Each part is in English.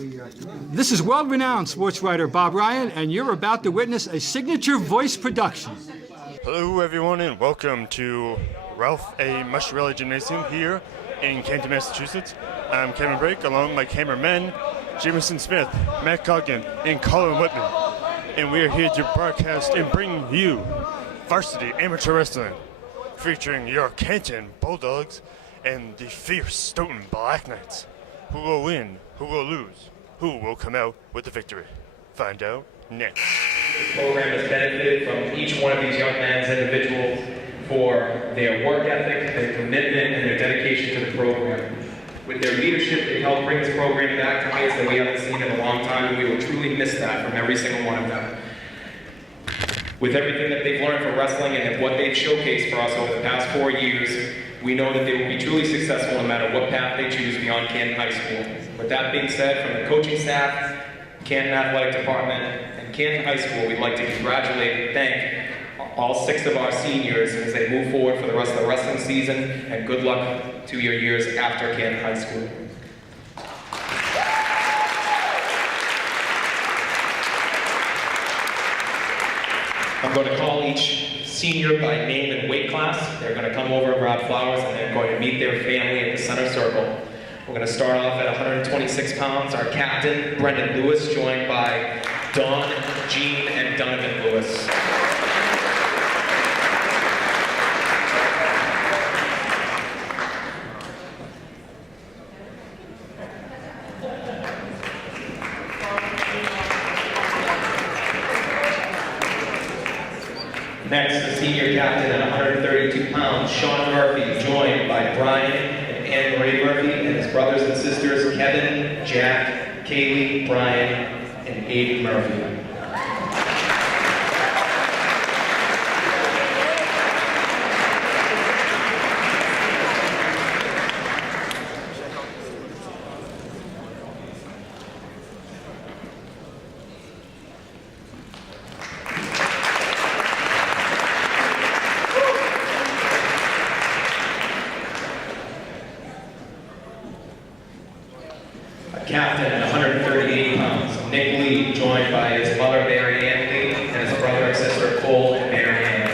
This is world-renowned sports writer Bob Ryan, and you're about to witness a signature voice production. Hello, everyone, and welcome to Ralph A. Musciarelli Gymnasium here in Canton, Massachusetts. I'm Cameron Brake, along with my cameramen, Jameson Smith, Matt Coggan, and Colin Whitman. And we are here to broadcast and bring you Varsity Amateur Wrestling, featuring your Canton Bulldogs and the fierce Stoughton Black Knights. Who will win? Who will lose? Who will come out with the victory? Find out next. The program has benefited from each one of these young men's individuals for their work ethic, their commitment, and their dedication to the program. With their leadership, they helped bring this program back to heights that we haven't seen in a long time, and we will truly miss that from every single one of them. With everything that they've learned from wrestling and what they've showcased for us over the past 4 years, we know that they will be truly successful no matter what path they choose beyond Canton High School. With that being said, from the coaching staff, Canton Athletic Department, and Canton High School, we'd like to congratulate and thank all 6 of our seniors as they move forward for the rest of the wrestling season, and good luck to your years after Canton High School. I'm going to call each senior by name and weight class. They're going to come over and grab flowers, and they're going to meet their family in the center circle. We're going to start off at 126 pounds. Our captain, Brendan Lewis, joined by Dawn, Jean, and Donovan Lewis. Next, the senior captain at 132 pounds, Sean Murphy, joined by Brian and Anne Marie Murphy, and his brothers and sisters, Kevin, Jack, Kaylee, Brian, and Aiden Murphy. Captain at 138 pounds, Nick Lee, joined by his mother, Mary Ann Lee, and his brother and sister, Cole and Mary Ann.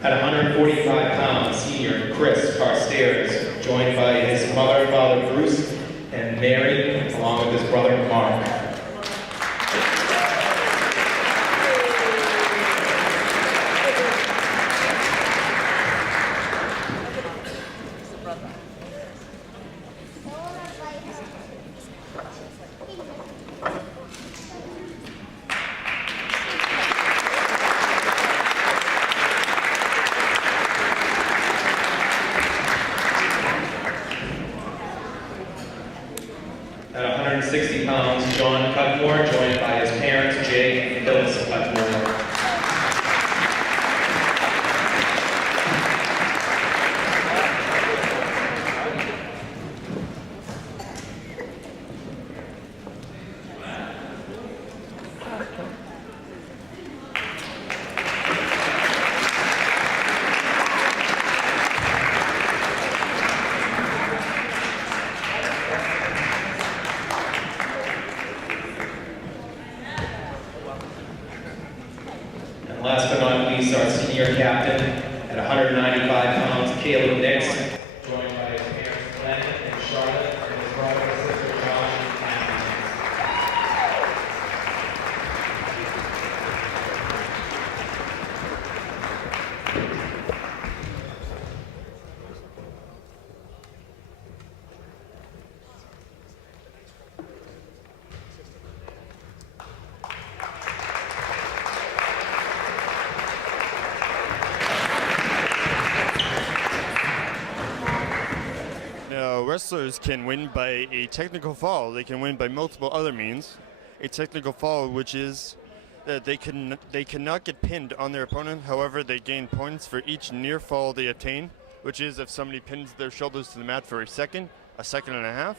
At 145 pounds, senior Chris Carstairs, joined by his mother and father Bruce and Mary, along with his brother Mark. At 160 pounds, John Cudmore, joined by his parents, Jay and Phyllis Cudmore. And last but not least, our senior captain at 195 pounds, Caleb Nix, joined by his parents, Glenn and Charlotte, and his brother and sister, Josh and Kathy. Wrestlers can win by a technical fall. They can win by multiple other means. A technical fall, which is that they cannot get pinned on their opponent. However, they gain points for each near fall they attain, which is if somebody pins their shoulders to the mat for a second and a half.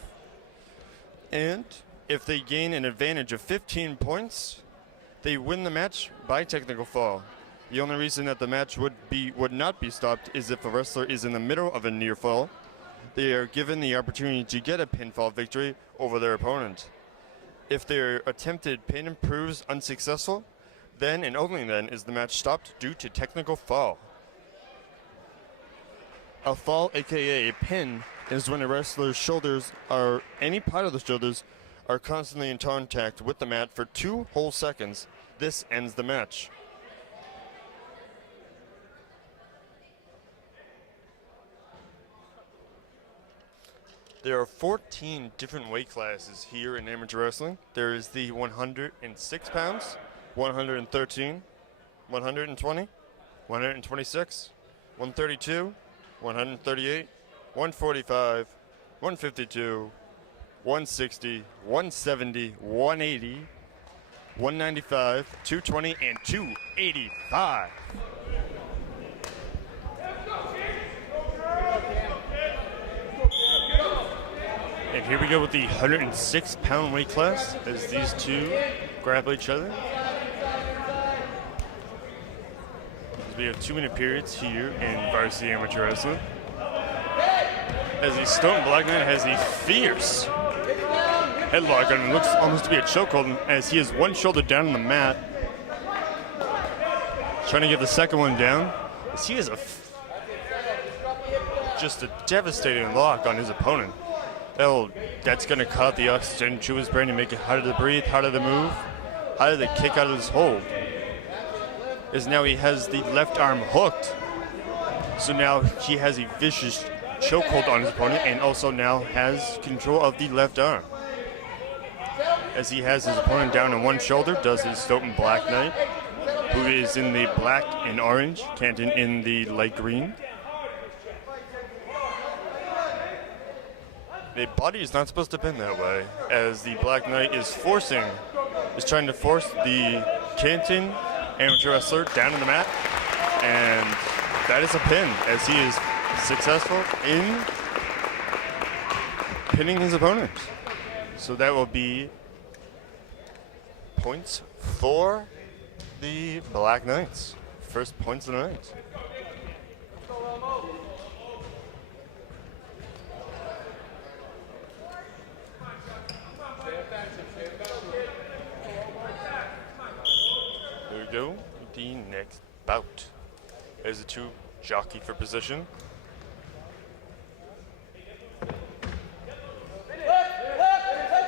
And if they gain an advantage of 15 points, they win the match by technical fall. The only reason that the match would not be stopped is if a wrestler is in the middle of a near fall. They are given the opportunity to get a pinfall victory over their opponent. If their attempted pin proves unsuccessful, then and only then is the match stopped due to technical fall. A fall, aka a pin, is when a wrestler's shoulders or any part of the shoulders are constantly in contact with the mat for 2 whole seconds. This ends the match. There are 14 different weight classes here in amateur wrestling. There is the 106 pounds, 113, 120, 126, 132, 138, 145, 152, 160, 170, 180, 195, 220, and 285. And here we go with the 106-pound weight class as these two grapple each other. As we have 2-minute periods here in Varsity Amateur Wrestling. As the Stoughton Black Knight has a fierce headlock and it looks almost to be a chokehold as he has one shoulder down on the mat. Trying to get the second one down. As he has just a devastating lock on his opponent. That's going to cut the oxygen to his brain and make it harder to breathe, harder to move, harder to kick out of his hold. As now he has the left arm hooked. So now he has a vicious chokehold on his opponent and also now has control of the left arm. As he has his opponent down on one shoulder, does his Stoughton Black Knight, who is in the black and orange, Canton in the light green. The body is not supposed to pin that way, as the Black Knight is trying to force the Canton Amateur Wrestler down on the mat, and that is a pin, as he is successful in pinning his opponent. So that will be points for the Black Knights. First points of the night. There we go. The next bout. As the two jockey for position.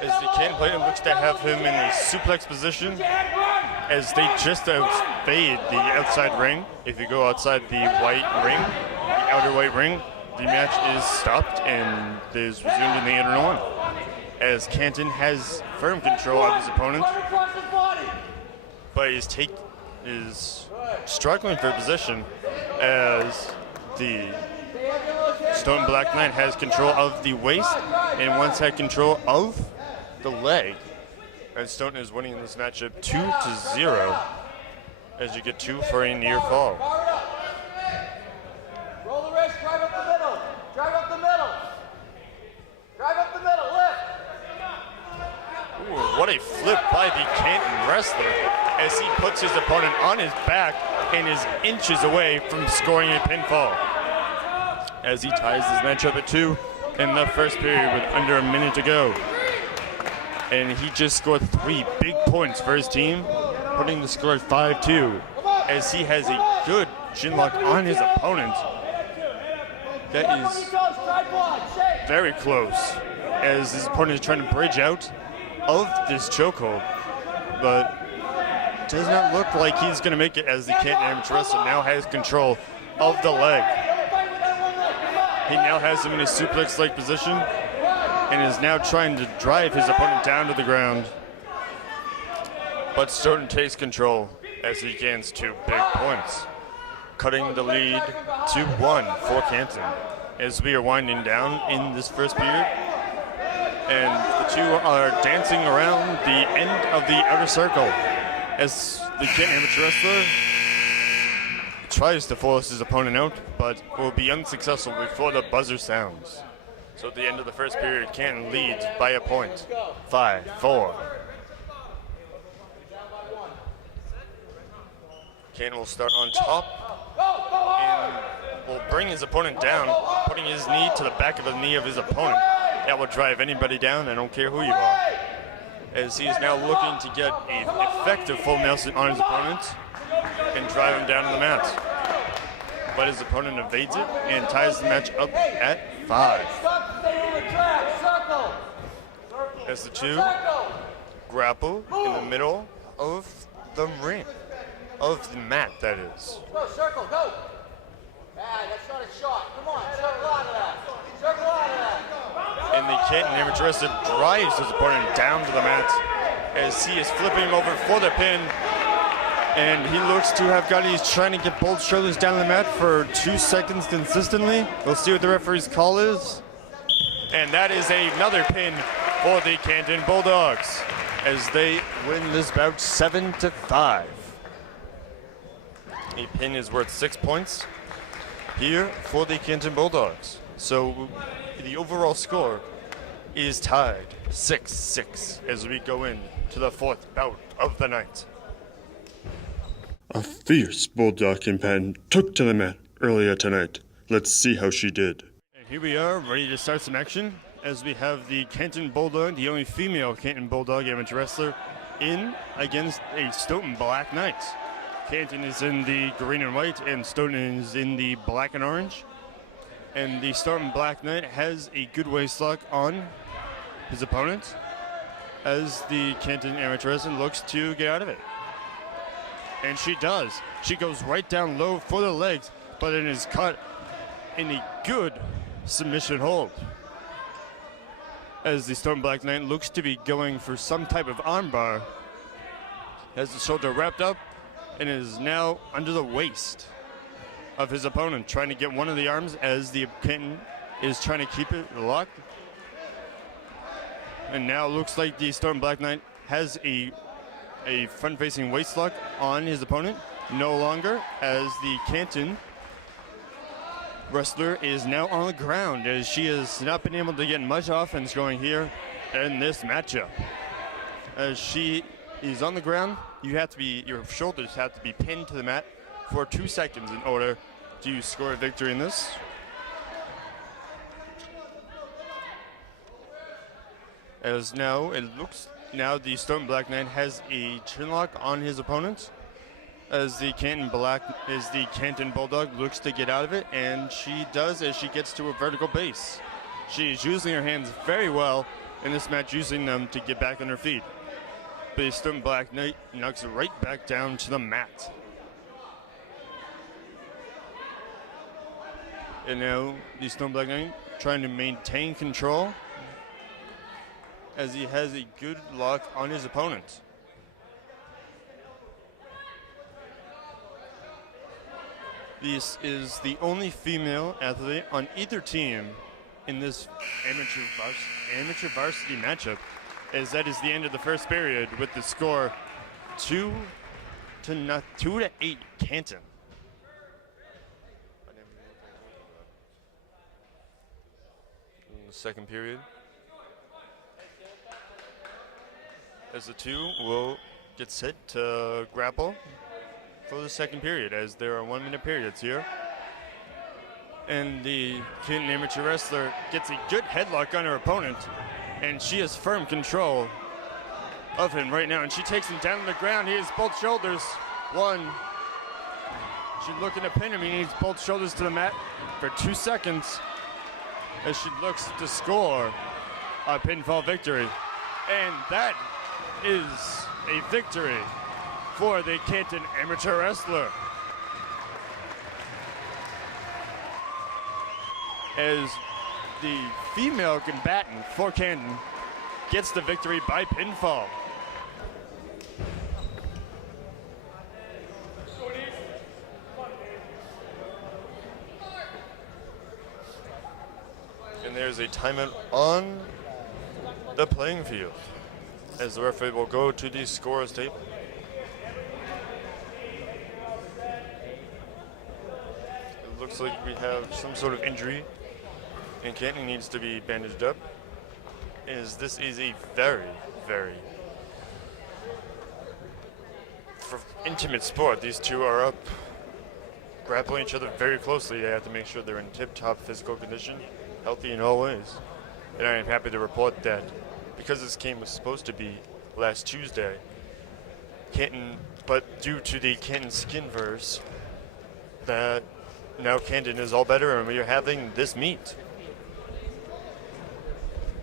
As the Canton player looks to have him in a suplex position as they just outfade the outside ring. If you go outside the white ring, the outer white ring, the match is stopped and is resumed in the inner one. As Canton has firm control of his opponent, but is struggling for position as the Stoughton Black Knight has control of the waist and once had control of the leg. And Stoughton is winning this matchup 2-0 as you get 2 for a near fall. Roll the wrist, drive up the middle. Drive up the middle. Drive up the middle, lift. Ooh, what a flip by the Canton wrestler as he puts his opponent on his back and is inches away from scoring a pinfall. As he ties his matchup at 2 in the first period with under a minute to go. And he just scored 3 big points for his team, putting the score at 5-2, as he has a good chin lock on his opponent. That is very close, as his opponent is trying to bridge out of this chokehold, but does not look like he's going to make it, as the Canton Amateur Wrestler now has control of the leg. He now has him in a suplex-like position and is now trying to drive his opponent down to the ground. But Stoughton takes control as he gains 2 big points, cutting the lead to 1 for Canton. As we are winding down in this first period, and the two are dancing around the end of the outer circle as the Canton Amateur Wrestler tries to force his opponent out, but will be unsuccessful before the buzzer sounds. So at the end of the first period, Canton leads by a point, 5-4. Canton will start on top and will bring his opponent down, putting his knee to the back of the knee of his opponent. That will drive anybody down, I don't care who you are. As he is now looking to get an effective full Nelson on his opponent and drive him down to the mat. But his opponent evades it and ties the match up at 5. As the two grapple in the middle of the ring. Of the mat, that is. Go, circle, go. That's not a shot. Come on, circle out of that. Circle out of that. And the Canton Amateur Wrestler drives his opponent down to the mat as he is flipping him over for the pin. And he looks to have got, he's trying to get both shoulders down the mat for 2 seconds consistently. We'll see what the referee's call is. And that is another pin for the Canton Bulldogs as they win this bout 7-5. A pin is worth 6 points here for the Canton Bulldogs. So the overall score is tied 6-6 as we go into the 4th bout of the night. A fierce Bulldog companion took to the mat earlier tonight. Let's see how she did. And here we are, ready to start some action as we have the Canton Bulldog, the only female Canton Bulldog Amateur Wrestler, in against a Stoughton Black Knights. Canton is in the green and white, and Stoughton is in the black and orange. And the Stoughton Black Knight has a good waist lock on his opponent as the Canton Amateur Wrestler looks to get out of it. And she does. She goes right down low for the legs, but it is caught in a good submission hold. As the Stoughton Black Knight looks to be going for some type of armbar, has the shoulder wrapped up, and is now under the waist of his opponent, trying to get one of the arms as the Canton is trying to keep it locked. And now it looks like the Stoughton Black Knight has a front-facing waist lock on his opponent. No longer, as the Canton wrestler is now on the ground, as she has not been able to get much offense going here in this matchup. As she is on the ground, your shoulders have to be pinned to the mat for 2 seconds in order to score a victory in this. As now the Stoughton Black Knight has a chin lock on his opponent, as the Canton Bulldog looks to get out of it, and she does as she gets to a vertical base. She is using her hands very well in this match, using them to get back on her feet. But the Stoughton Black Knight knocks right back down to the mat. And now the Stoughton Black Knight trying to maintain control as he has a good lock on his opponent. This is the only female athlete on either team in this amateur varsity matchup, as that is the end of the first period with the score 2-8 Canton. In the second period, as the two will get set to grapple for the second period, as there are 1 minute periods here. And the Canton Amateur Wrestler gets a good headlock on her opponent, and she has firm control of him right now, and she takes him down to the ground. He has both shoulders. One, she's looking to pin him. He needs both shoulders to the mat for 2 seconds as she looks to score a pinfall victory. And that is a victory for the Canton Amateur Wrestler, as the female combatant for Canton gets the victory by pinfall. And there's a timeout on the playing field, as the referee will go to the scorer's tape looks like we have some sort of injury, and Canton needs to be bandaged up. This is a very, very intimate sport. These two are up grappling each other very closely. They have to make sure they're in tip-top physical condition, healthy in all ways. And I am happy to report that because this game was supposed to be last Tuesday, but due to the Canton skin verse, that now Canton is all better and we are having this meet.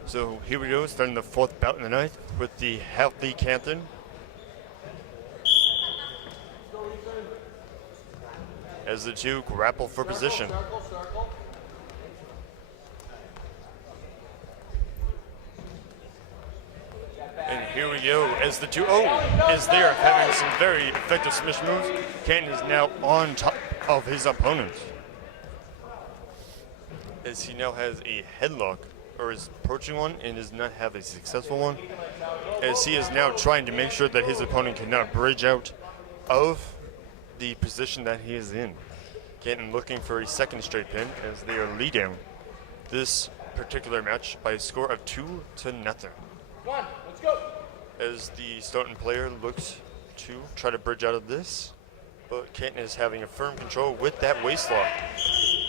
So here we go, starting the fourth bout in the night with the healthy Canton. As the two grapple for position. And here we go as the two, as they are having some very effective submission moves. Canton is now on top of his opponent. As he now has a headlock, or is approaching one, and does not have a successful one. As he is now trying to make sure that his opponent cannot bridge out of the position that he is in. Canton looking for a second straight pin as they are leading this particular match by a score of 2-0. Come on, let's go. As the Stoughton player looks to try to bridge out of this, but Canton is having a firm control with that waist lock.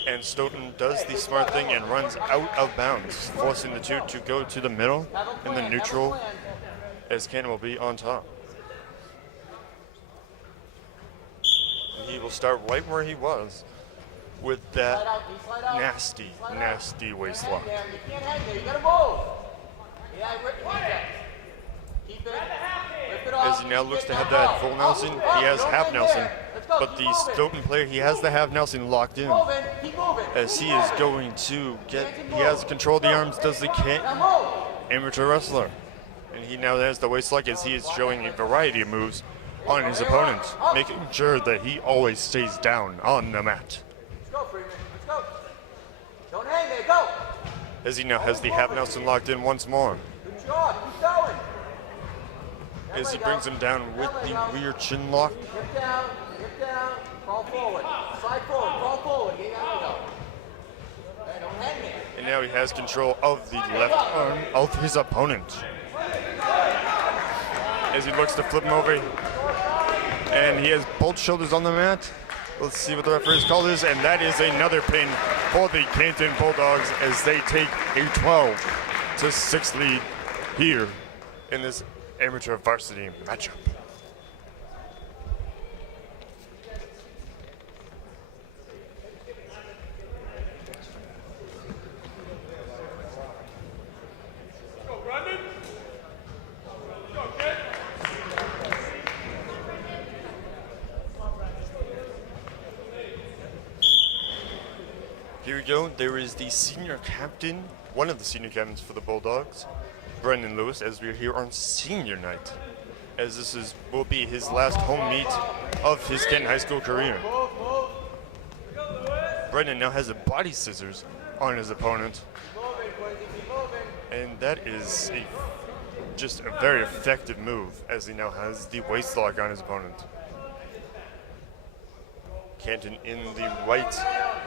And Stoughton does the smart thing and runs out of bounds, forcing the two to go to the middle in the neutral, as Canton will be on top. He will start right where he was with that nasty, nasty waist lock. You can't hang there, you gotta move. Yeah, keep it. Rip it off. As he now looks to have that full Nelson, he has half Nelson. But the Stoughton player, he has the half Nelson locked in. As he is going to he has control of the arms, does the Canton Amateur Wrestler. And he now has the waist lock as he is showing a variety of moves on his opponent, making sure that he always stays down on the mat. Let's go, Freeman. Let's go. Don't hang there. Go. As he now has the half Nelson locked in once more. Good job. Keep going. As he brings him down with the rear chin lock. Hip down. Hip down. Crawl forward. Slide forward. Crawl forward. There you go. Hey, don't hang there. And now he has control of the left arm of his opponent. As he looks to flip him over. And he has both shoulders on the mat. Let's see what the referee's call is. And that is another pin for the Canton Bulldogs as they take a 12-6 lead here in this amateur varsity matchup. Here we go. There is the senior captain, one of the senior captains for the Bulldogs, Brendan Lewis, as we're here on senior night, as this will be his last home meet of his Canton High School career. Brendan now has a body scissors on his opponent, and that is just a very effective move, as he now has the waist lock on his opponent. Canton in the white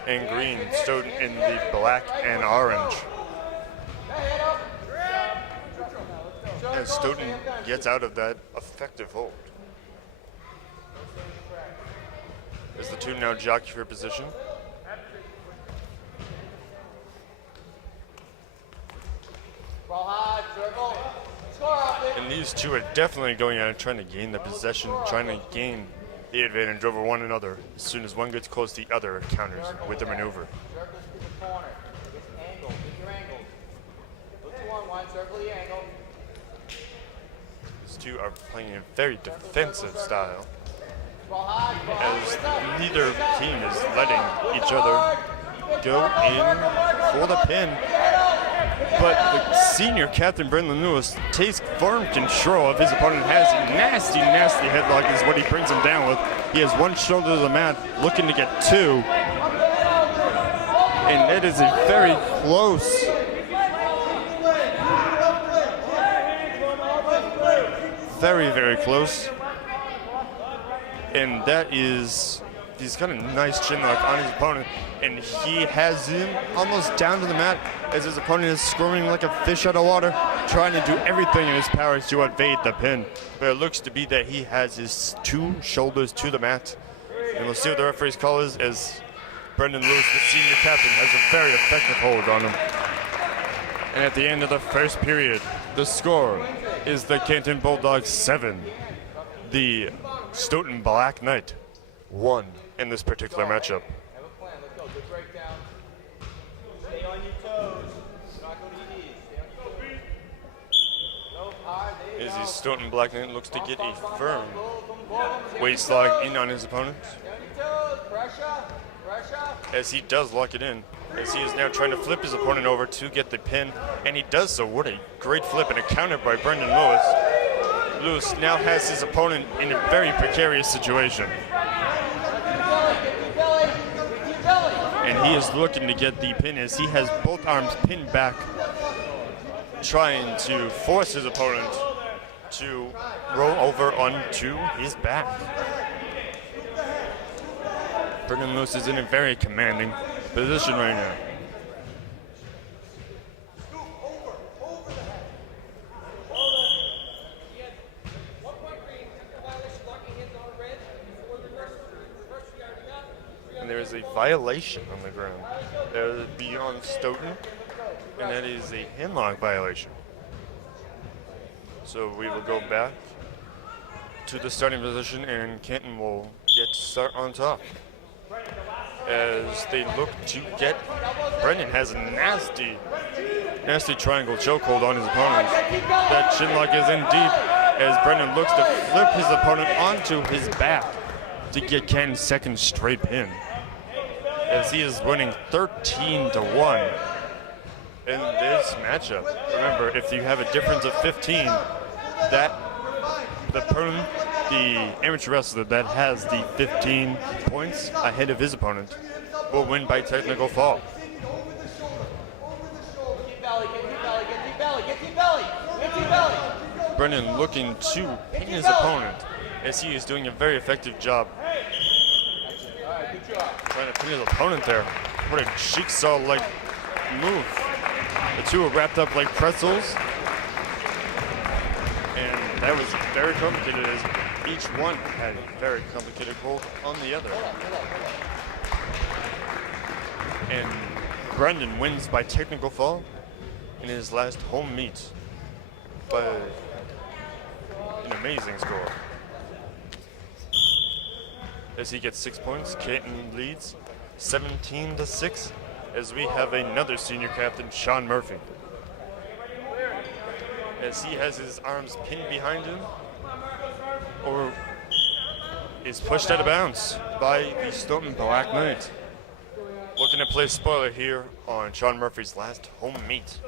and green, Stoughton in the black and orange. As Stoughton gets out of that effective hold. As the two now jockey for position. And these two are definitely going out and trying to gain the possession, trying to gain the advantage over one another. As soon as one gets close, the other counters with the maneuver. Circles to the corner. Just angle. Get your angles. Look to one, circle the angle. These two are playing a very defensive style, as neither team is letting each other go in for the pin. But the senior captain, Brendan Lewis, takes firm control of his opponent, has a nasty, nasty headlock is what he brings him down with. He has one shoulder to the mat, looking to get two. And it is a very close, very, very close. And that is he's got a nice chin lock on his opponent, and he has him almost down to the mat as his opponent is squirming like a fish out of water, trying to do everything in his power to evade the pin. But it looks to be that he has his two shoulders to the mat. And we'll see what the referee's call is, as Brendan Lewis, the senior captain, has a very effective hold on him. And at the end of the first period, the score is the Canton Bulldogs 7, the Stoughton Black Knight 1 in this particular matchup. Have a plan. Let's go. Good breakdown. Stay on your toes. Do not go to your knees. Stay on your toes. Go hard. There you As go. the Stoughton Black Knight looks to get a firm waist lock in on his opponent, Stay on your toes. Pressure. Pressure. as he does lock it in, as he is now trying to flip his opponent over to get the pin, and he does so. What a great flip, and a counter by Brendan Lewis. Lewis now has his opponent in a very precarious situation, and he is looking to get the pin as he has both arms pinned back, trying to force his opponent to roll over onto his back. Brendan Lewis is in a very commanding position right now. And there is a violation on the ground. That would be on Stoughton, and that is a headlock violation. So we will go back to the starting position, and Canton will get to start on top. As they look to get, Brendan has a nasty triangle chokehold on his opponent. That chin lock is in deep as Brendan looks to flip his opponent onto his back to get Canton's second straight pin, as he is winning 13-1 in this matchup. Remember, if you have a difference of 15, that the amateur wrestler that has the 15 points ahead of his opponent will win by technical fall. Brendan looking to pin his opponent, as he is doing a very effective job trying to pin his opponent there. What a jigsaw-like move. The two are wrapped up like pretzels, and that was very complicated, as each one had a very complicated hold on the other. And Brendan wins by technical fall in his last home meet by an amazing score. As he gets 6 points, Canton leads 17-6, as we have another senior captain, Sean Murphy. As he has his arms pinned behind him, or is pushed out of bounds by the Stoughton Black Knight. Looking to play spoiler here on Sean Murphy's last home meet,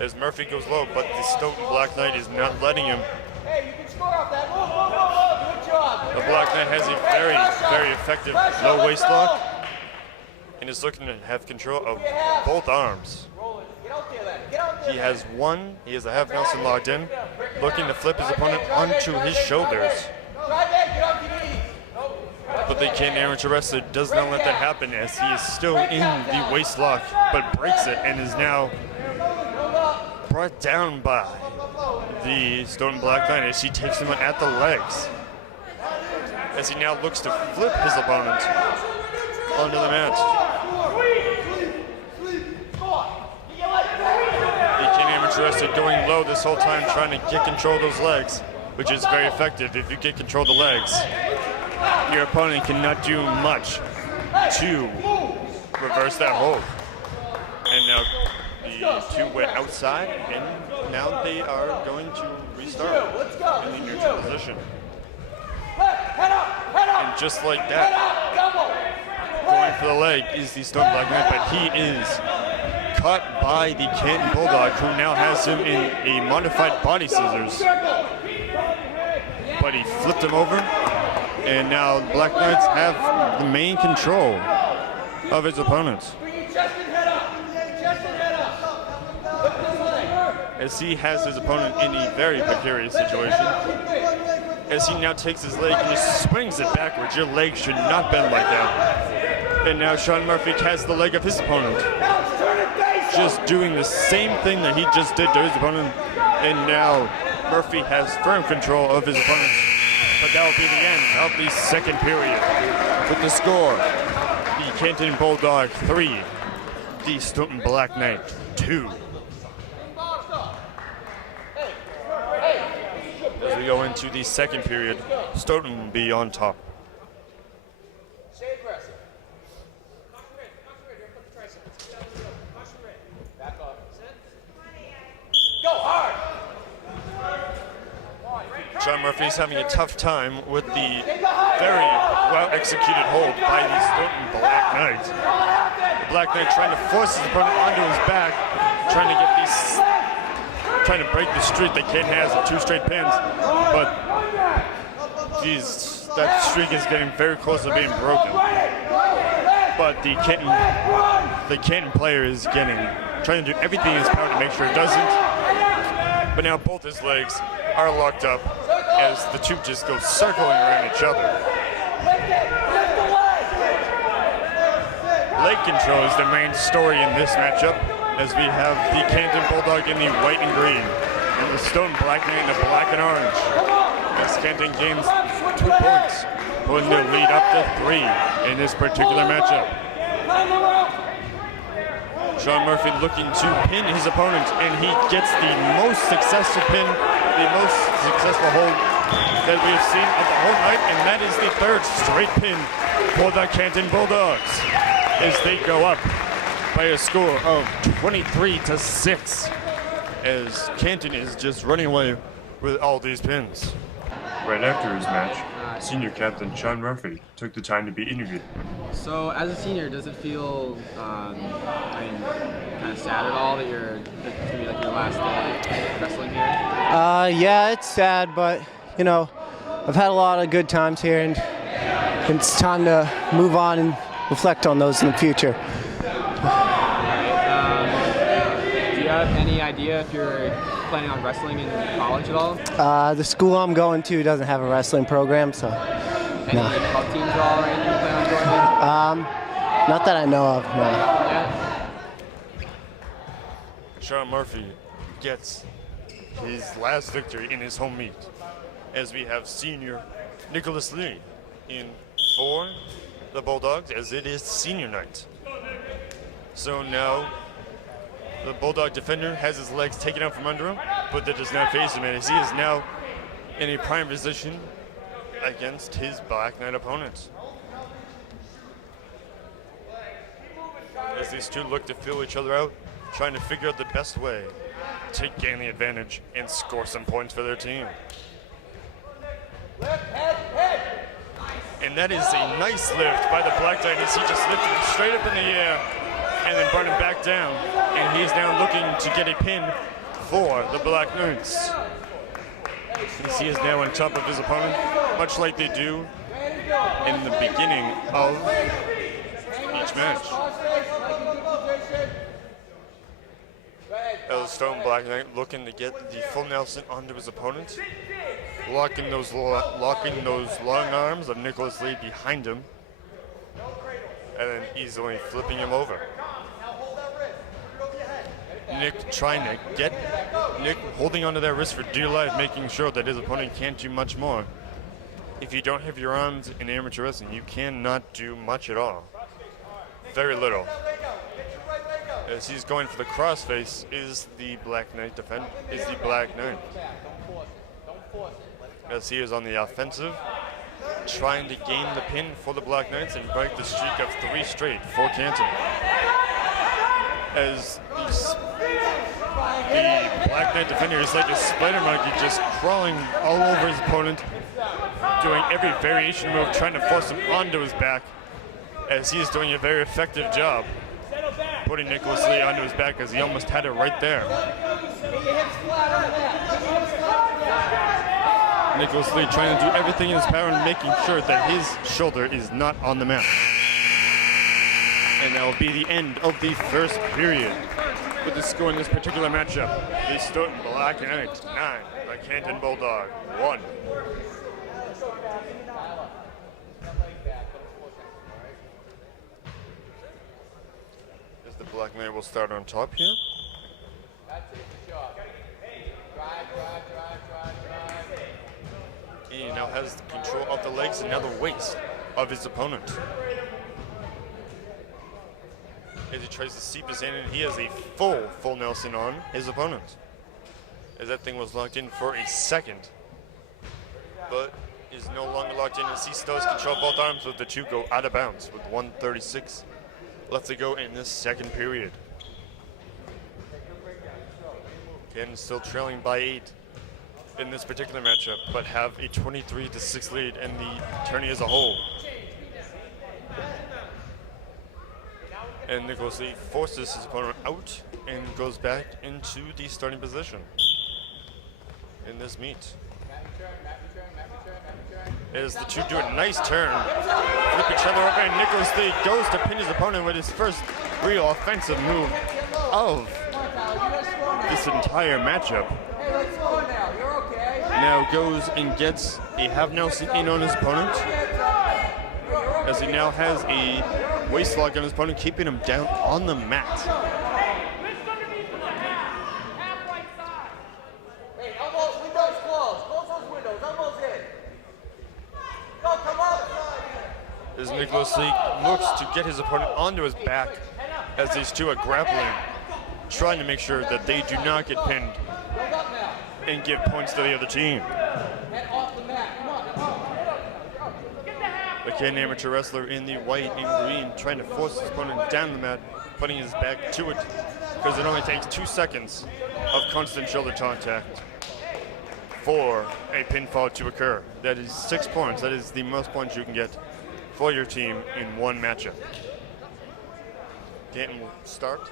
as Murphy goes low, but the Stoughton Black Knight is not letting him. Hey, you can score off that. Move. Good job. The Black Knight has a very effective low waist lock, and is looking to have control of both arms. Get out there then. Get out there. He has a half Nelson locked in, looking to flip his opponent onto his shoulders. Try that. Get off your knees. But the Canton Amateur Wrestler does not let that happen, as he is still in the waist lock, but breaks it and is now brought down by the Stoughton Black Knight as he takes him at the legs, as he now looks to flip his opponent onto the mat. The Canton Amateur Wrestler going low this whole time, trying to get control of those legs, which is very effective. If you get control of the legs, your opponent cannot do much to reverse that hold. And now the two went outside, and now they are going to restart in the neutral position. And just like that, going for the leg is the Stoughton Black Knight, but he is caught by the Canton Bulldog, who now has him in a modified body scissors. But he flipped him over, and now the Black Knights have the main control of his opponents, as he has his opponent in a very precarious situation, as he now takes his leg and just swings it backwards. Your leg should not bend like that. And now Sean Murphy has the leg of his opponent, just doing the same thing that he just did to his opponent. And now Murphy has firm control of his opponent. But that will be the end of the second period. With the score, the Canton Bulldog 3, the Stoughton Black Knights 2. As we go into the second period, Stoughton will be on top. Sean Murphy's having a tough time with the very well-executed hold by the Stoughton Black Knights. The Black Knight trying to force his opponent onto his back, trying to break the streak that Canton has of 2 straight pins. But that streak is getting very close to being broken. But the Canton player is trying to do everything in his power to make sure it doesn't. But now both his legs are locked up as the two just go circling around each other. Leg control is the main story in this matchup, as we have the Canton Bulldog in the white and green, and the Stoughton Black Knight in the black and orange. As Canton gains 2 points, putting their lead up to 3 in this particular matchup. Sean Murphy looking to pin his opponent, and he gets the most successful pin, the most successful hold that we've seen of the whole night, and that is the 3rd straight pin for the Canton Bulldogs, as they go up by a score of 23-6, as Canton is just running away with all these pins. Right after his match, senior captain Sean Murphy took the time to be interviewed. So, as a senior, does it feel, kind of sad at all that it's gonna be like your last day wrestling here? Yeah, it's sad, but you know, I've had a lot of good times here, and it's time to move on and reflect on those in the future. Do you have any idea if you're planning on wrestling in college at all? The school I'm going to doesn't have a wrestling program, so Any no. club teams at all, or anything you plan on joining? Not that I know of, no. Yeah. Sean Murphy gets his last victory in his home meet, as we have senior Nicholas Lee in for the Bulldogs, as it is senior night. So now the Bulldog defender has his legs taken out from under him, but that does not faze him, as he is now in a prime position against his Black Knight opponent. As these two look to feel each other out, trying to figure out the best way to gain the advantage and score some points for their team. And that is a nice lift by the Black Knight, as he just lifted him straight up in the air and then brought him back down. And he's now looking to get a pin for the Black Knights. As he is now on top of his opponent, much like they do in the beginning of each match. The Stoughton Black Knight looking to get the full Nelson onto his opponent, locking those long arms of Nicholas Lee behind him, and then easily flipping him over. Nick holding onto that wrist for dear life, making sure that his opponent can't do much more. If you don't have your arms in amateur wrestling, you cannot do much at all. Very little. As he's going for the crossface is the Black Knight As he is on the offensive, trying to gain the pin for the Black Knights and break the streak of 3 straight for Canton. As the Black Knight defender is like a spider monkey, just crawling all over his opponent, doing every variation move, trying to force him onto his back, as he is doing a very effective job putting Nicholas Lee onto his back, as he almost had it right there. Nicholas Lee trying to do everything in his power and making sure that his shoulder is not on the mat. And that will be the end of the first period. With the score in this particular matchup, the Stoughton Black Knights 9, the Canton Bulldog 1. Black Knight will start on top here. That's it, good shot. Drive. He now has control of the legs and now the waist of his opponent. As he tries to seep his hand in, he has a full Nelson on his opponent. As that thing was locked in for a second, but is no longer locked in as he still has control of both arms, with the two go out of bounds with 1:36 left to go in this second period. Canton still trailing by 8 in this particular matchup, but have a 23-6 lead in the tourney as a whole. And Nicholas Lee forces his opponent out and goes back into the starting position in this meet. As the two do a nice turn, flip each other up, and Nicholas Lee goes to pin his opponent with his first real offensive move of this entire matchup. Hey, let's go now. You're okay. Now goes and gets a half Nelson in on his opponent, as he now has a waist lock on his opponent, keeping him down on the mat. Hey, elbows, windows closed. Close those windows, elbows in. Go, come up. As Nicholas Lee looks to get his opponent onto his back, as these two are grappling, trying to make sure that they do not get pinned Build up now. and give points to the other team. Head off the mat. Come on, come on. The Canton Amateur Wrestler in the white and green trying to force his opponent down the mat, putting his back to it, because it only takes 2 seconds of constant shoulder contact for a pinfall to occur. That is 6 points. That is the most points you can get for your team in one matchup. Canton will start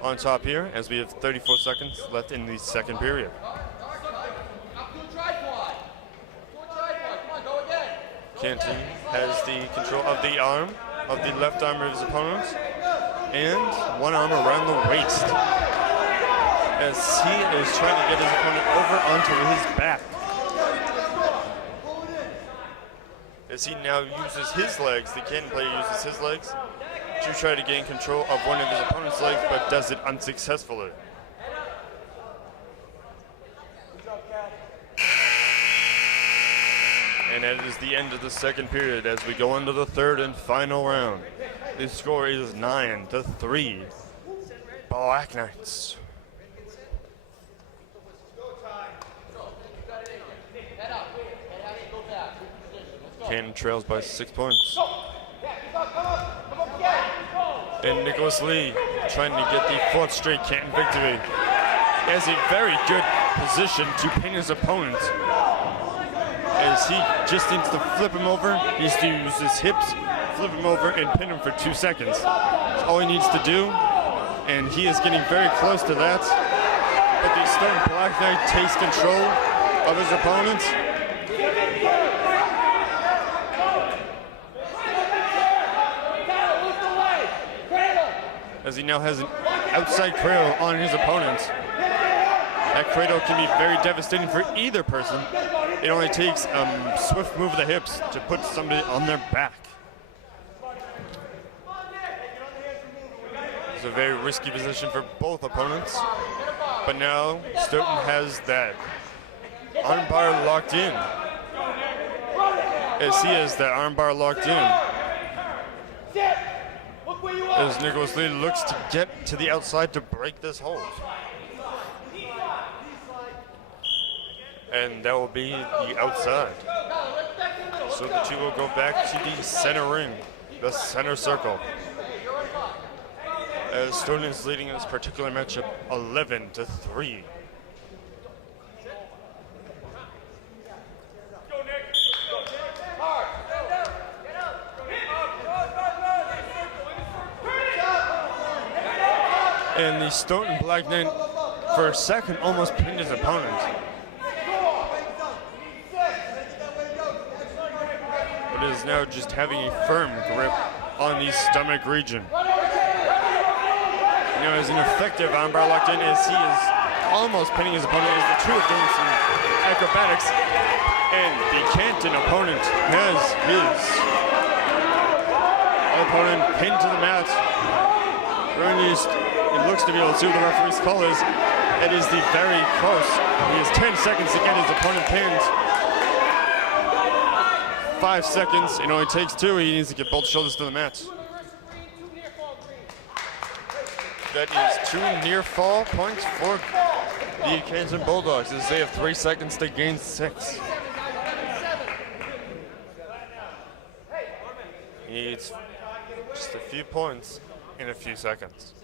on top here as we have 34 seconds left in the second period. Up to a tripod. Come on, go again. Canton has the control of the arm, of the left arm of his opponent, and one arm around the waist, as he is trying to get his opponent over onto his back. As he now uses his legs, the Canton player uses his legs to try to gain control of one of his opponent's legs, but does it unsuccessfully. And that is the end of the second period as we go into the third and final round. The score is 9-3. Black Knights. Canton trails by 6 points. And Nicholas Lee trying to get the 4th straight Canton victory. Has a very good position to pin his opponent, as he just needs to flip him over. He needs to use his hips, flip him over, and pin him for 2 seconds. That's all he needs to do, and he is getting very close to that. But the Stoughton Black Knight takes control of his opponent. As he now has an outside cradle on his opponent. That cradle can be very devastating for either person. It only takes a swift move of the hips to put somebody on their back. It's a very risky position for both opponents. But now Stoughton has that armbar locked in. As he has that armbar locked in. As Nicholas Lee looks to get to the outside to break this hold. And that will be the outside. So the two will go back to the center ring, the center circle. As Stoughton is leading in this particular matchup 11-3. And the Stoughton Black Knight, for a second, almost pinned his opponent. But is now just having a firm grip on the stomach region. Now has an effective armbar locked in as he is almost pinning his opponent as the two are doing some acrobatics. And the Canton opponent has his opponent pinned to the mat. Bernie's, it looks to be able to see what the referee's call is. It is the very close. He has 10 seconds to get his opponent pinned. 5 seconds. It only takes 2. He needs to get both shoulders to the mat. That is 2 near fall points for the Canton Bulldogs, as they have 3 seconds to gain 6. He needs just a few points in a few seconds.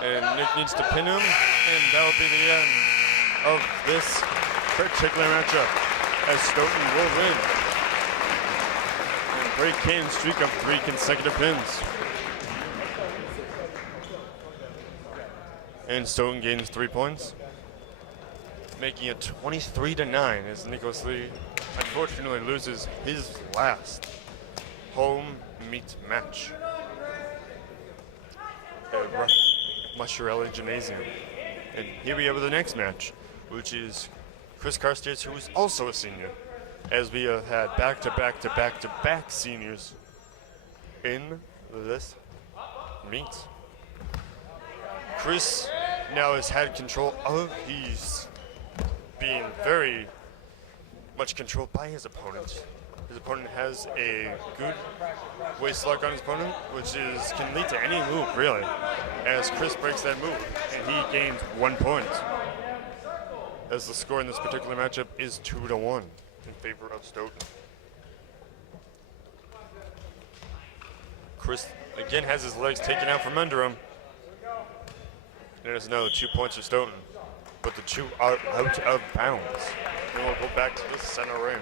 And Nick needs to pin him, and that'll be the end of this particular matchup, as Stoughton will win and break Canton's streak of 3 consecutive pins. And Stoughton gains 3 points, making it 23-9, as Nicholas Lee unfortunately loses his last home meet match at Musharelli Gymnasium. And here we have the next match, which is Chris Carstairs, who is also a senior, as we have had back-to-back seniors in this meet. Chris now has had control of, he's being very much controlled by his opponent. His opponent has a good waist lock on his opponent, which can lead to any move, really, as Chris breaks that move, and he gains 1 point. As the score in this particular matchup is 2-1 in favor of Stoughton. Chris again has his legs taken out from under him. And there's another 2 points for Stoughton, but the 2 are out of bounds. Then we'll go back to the center ring.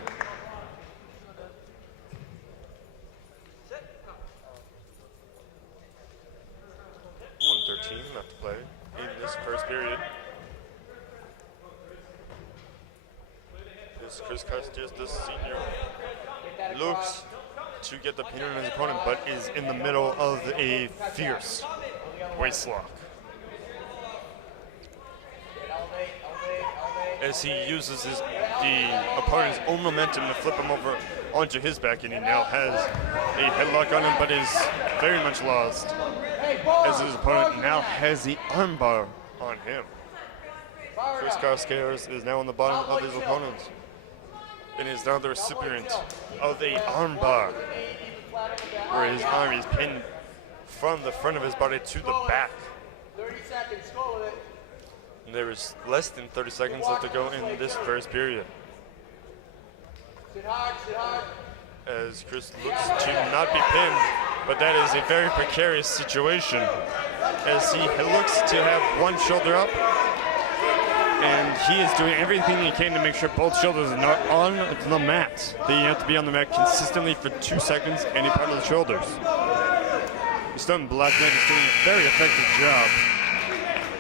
.113 left to play in this first period. This Chris Carstairs, this senior, looks to get the pin on his opponent, but is in the middle of a fierce waist lock. As he uses the opponent's own momentum to flip him over onto his back, and he now has a headlock on him, but is very much lost, as his opponent now has the armbar on him. Chris Carstairs is now on the bottom of his opponent, and is now the recipient of a armbar, where his arm is pinned from the front of his body to the back. 30 seconds, go with it. And there is less than 30 seconds left to go in this first period. Sit hard, sit hard. As Chris looks to not be pinned, but that is a very precarious situation, as he looks to have one shoulder up, and he is doing everything he can to make sure both shoulders are not on the mat. They have to be on the mat consistently for 2 seconds, any part of the shoulders. The Stoughton Black Knight is doing a very effective job.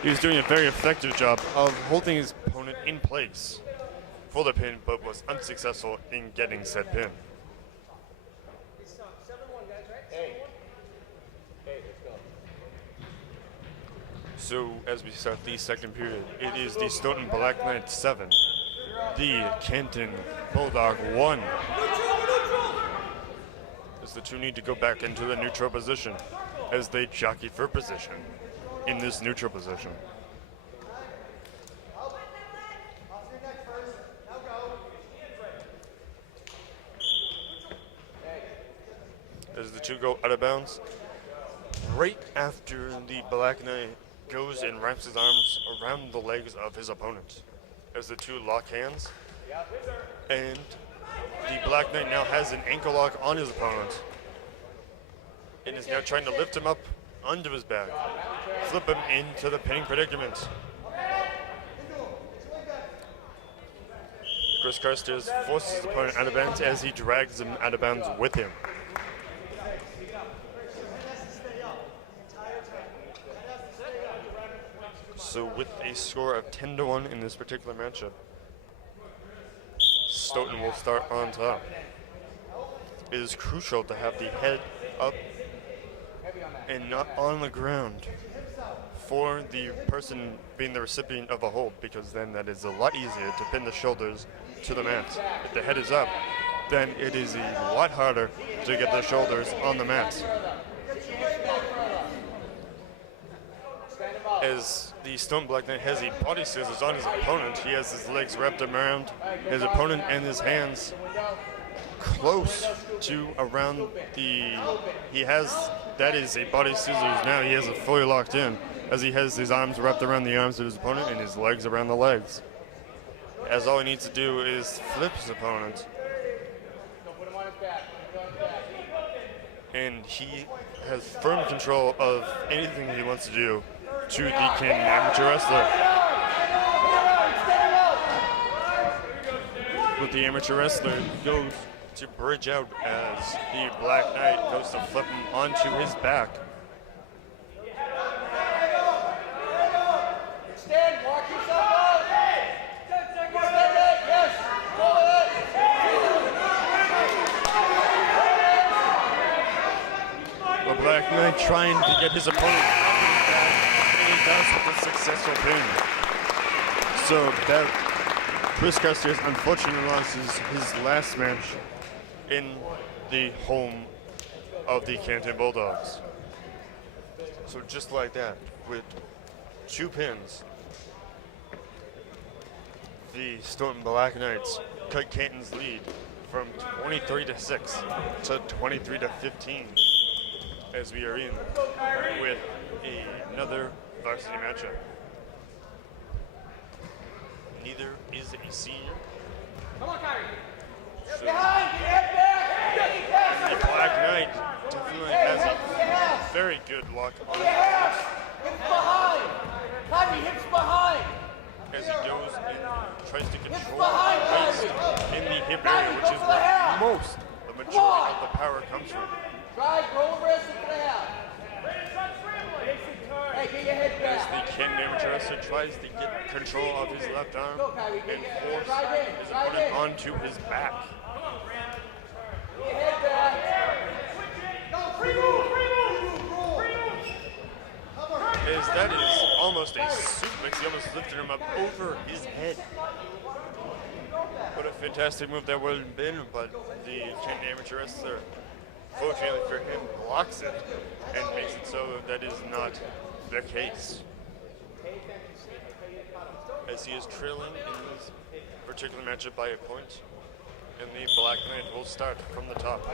He was doing a very effective job of holding his opponent in place for the pin, but was unsuccessful in getting said pin. So as we start the second period, it is the Stoughton Black Knights 7, the Canton Bulldog 1. As the 2 need to go back into the neutral position as they jockey for position in this neutral position. As the 2 go out of bounds, right after the Black Knight goes and wraps his arms around the legs of his opponent, as the 2 lock hands, and the Black Knight now has an ankle lock on his opponent and is now trying to lift him up onto his back, flip him into the pinning predicament. Chris Carstairs forces his opponent out of bounds as he drags him out of bounds with him. So with a score of 10-1 in this particular matchup, Stoughton will start on top. It is crucial to have the head up and not on the ground for the person being the recipient of a hold, because then that is a lot easier to pin the shoulders to the mat. If the head is up, then it is a lot harder to get their shoulders on the mat. As the Stoughton Black Knight has the body scissors on his opponent, he has his legs wrapped around his opponent and his hands close to around that is a body scissors now. He has it fully locked in as he has his arms wrapped around the arms of his opponent and his legs around the legs. As all he needs to do is flip his opponent. And he has firm control of anything he wants to do to the Canton Amateur Wrestler. But the Amateur Wrestler goes to bridge out as the Black Knight goes to flip him onto his back. Stand, walk yourself out. Yes, go ahead. The Black Knight trying to get his opponent onto his back, and he does with a successful pin. So that Chris Custer's unfortunately lost his last match in the home of the Canton Bulldogs. So just like that, with 2 pins, the Stoughton Black Knights cut Canton's lead from 23-6 to 23-15 as we are in with another varsity matchup. Neither is a senior. Come on, Kyrie. So Behind, get head back. the Black Knight definitely has a very good lock on his Hips behind. Kyrie, hips behind. as he goes and tries to control behind, the waist in the hip area, which is where the majority of the power comes from. Drive, roll wrist into the half. Hey, get your head As back. the Canton Amateur Wrestler tries to get control of his left arm and force his opponent onto his back. Get your head back. As that is almost a suplex, he almost lifted him up over his head. What a fantastic move that would have been, but the Canton Amateur Wrestler, fortunately for him, blocks it and makes it so that is not the case. As he is trailing in this particular matchup by a point, and the Black Knight will start from the top.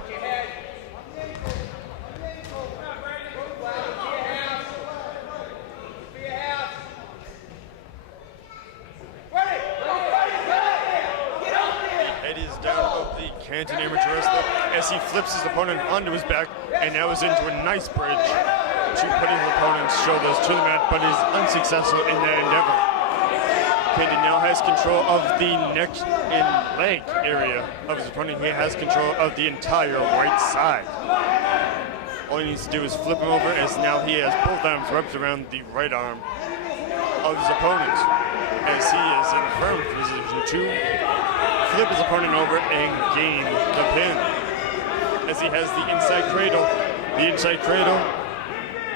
Head is down of the Canton Amateur Wrestler as he flips his opponent onto his back and now is into a nice bridge to put his opponent's shoulders to the mat, but is unsuccessful in that endeavor. Canton now has control of the neck and leg area of his opponent. He has control of the entire right side. All he needs to do is flip him over as now he has both arms wrapped around the right arm of his opponent as he is in firm position to flip his opponent over and gain the pin. As he has the inside cradle. The inside cradle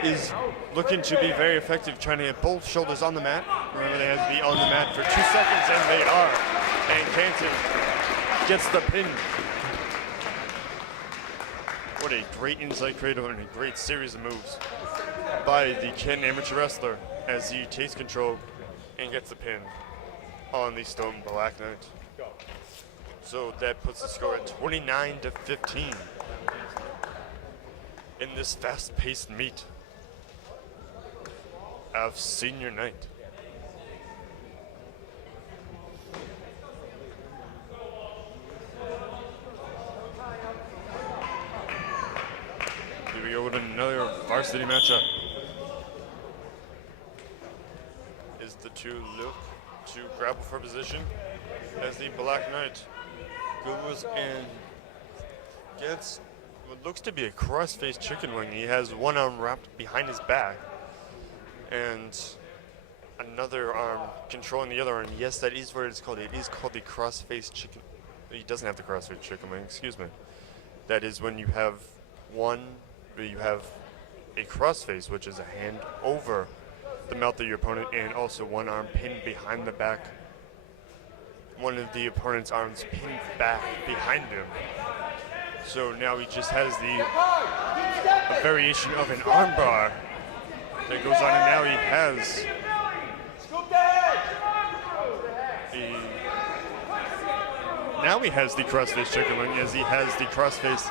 is looking to be very effective, trying to get both shoulders on the mat. Remember, they have to be on the mat for 2 seconds, and they are. And Canton gets the pin. What a great inside cradle and a great series of moves by the Canton Amateur Wrestler as he takes control and gets the pin on the Stoughton Black Knight. So that puts the score at 29-15 in this fast-paced meet of senior night. Here we go with another varsity matchup. As the two look to grapple for position, as the Black Knight goes and gets what looks to be a cross-faced chicken wing. He has one arm wrapped behind his back and another arm controlling the other arm. Yes, that is what it's called. It is called the cross-faced chicken. He doesn't have the cross-faced chicken wing, excuse me. That is when you have a cross-face, which is a hand over the mouth of your opponent and also one arm pinned behind the back one of the opponent's arms pinned back behind him. So now he just has a variation of an armbar that goes on, and now he has the crossface chicken wing, as he has the crossface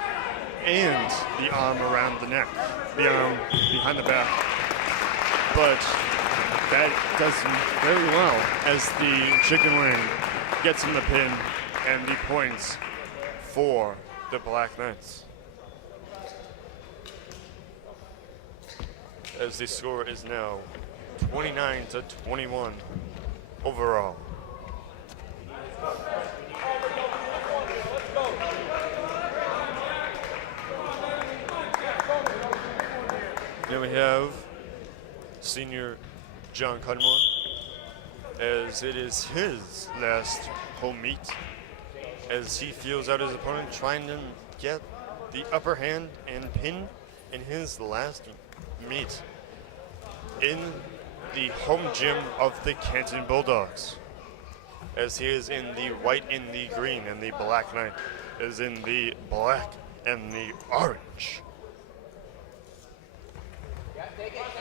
and the arm around the neck, the arm behind the back. But that does him very well, as the chicken wing gets him the pin and the points for the Black Knights. As the score is now 29-21 overall. Then we have senior John Cudmore, as it is his last home meet, as he feels out his opponent, trying to get the upper hand and pin in his last meet in the home gym of the Canton Bulldogs, as he is in the white and the green, and the Black Knight is in the black and the orange.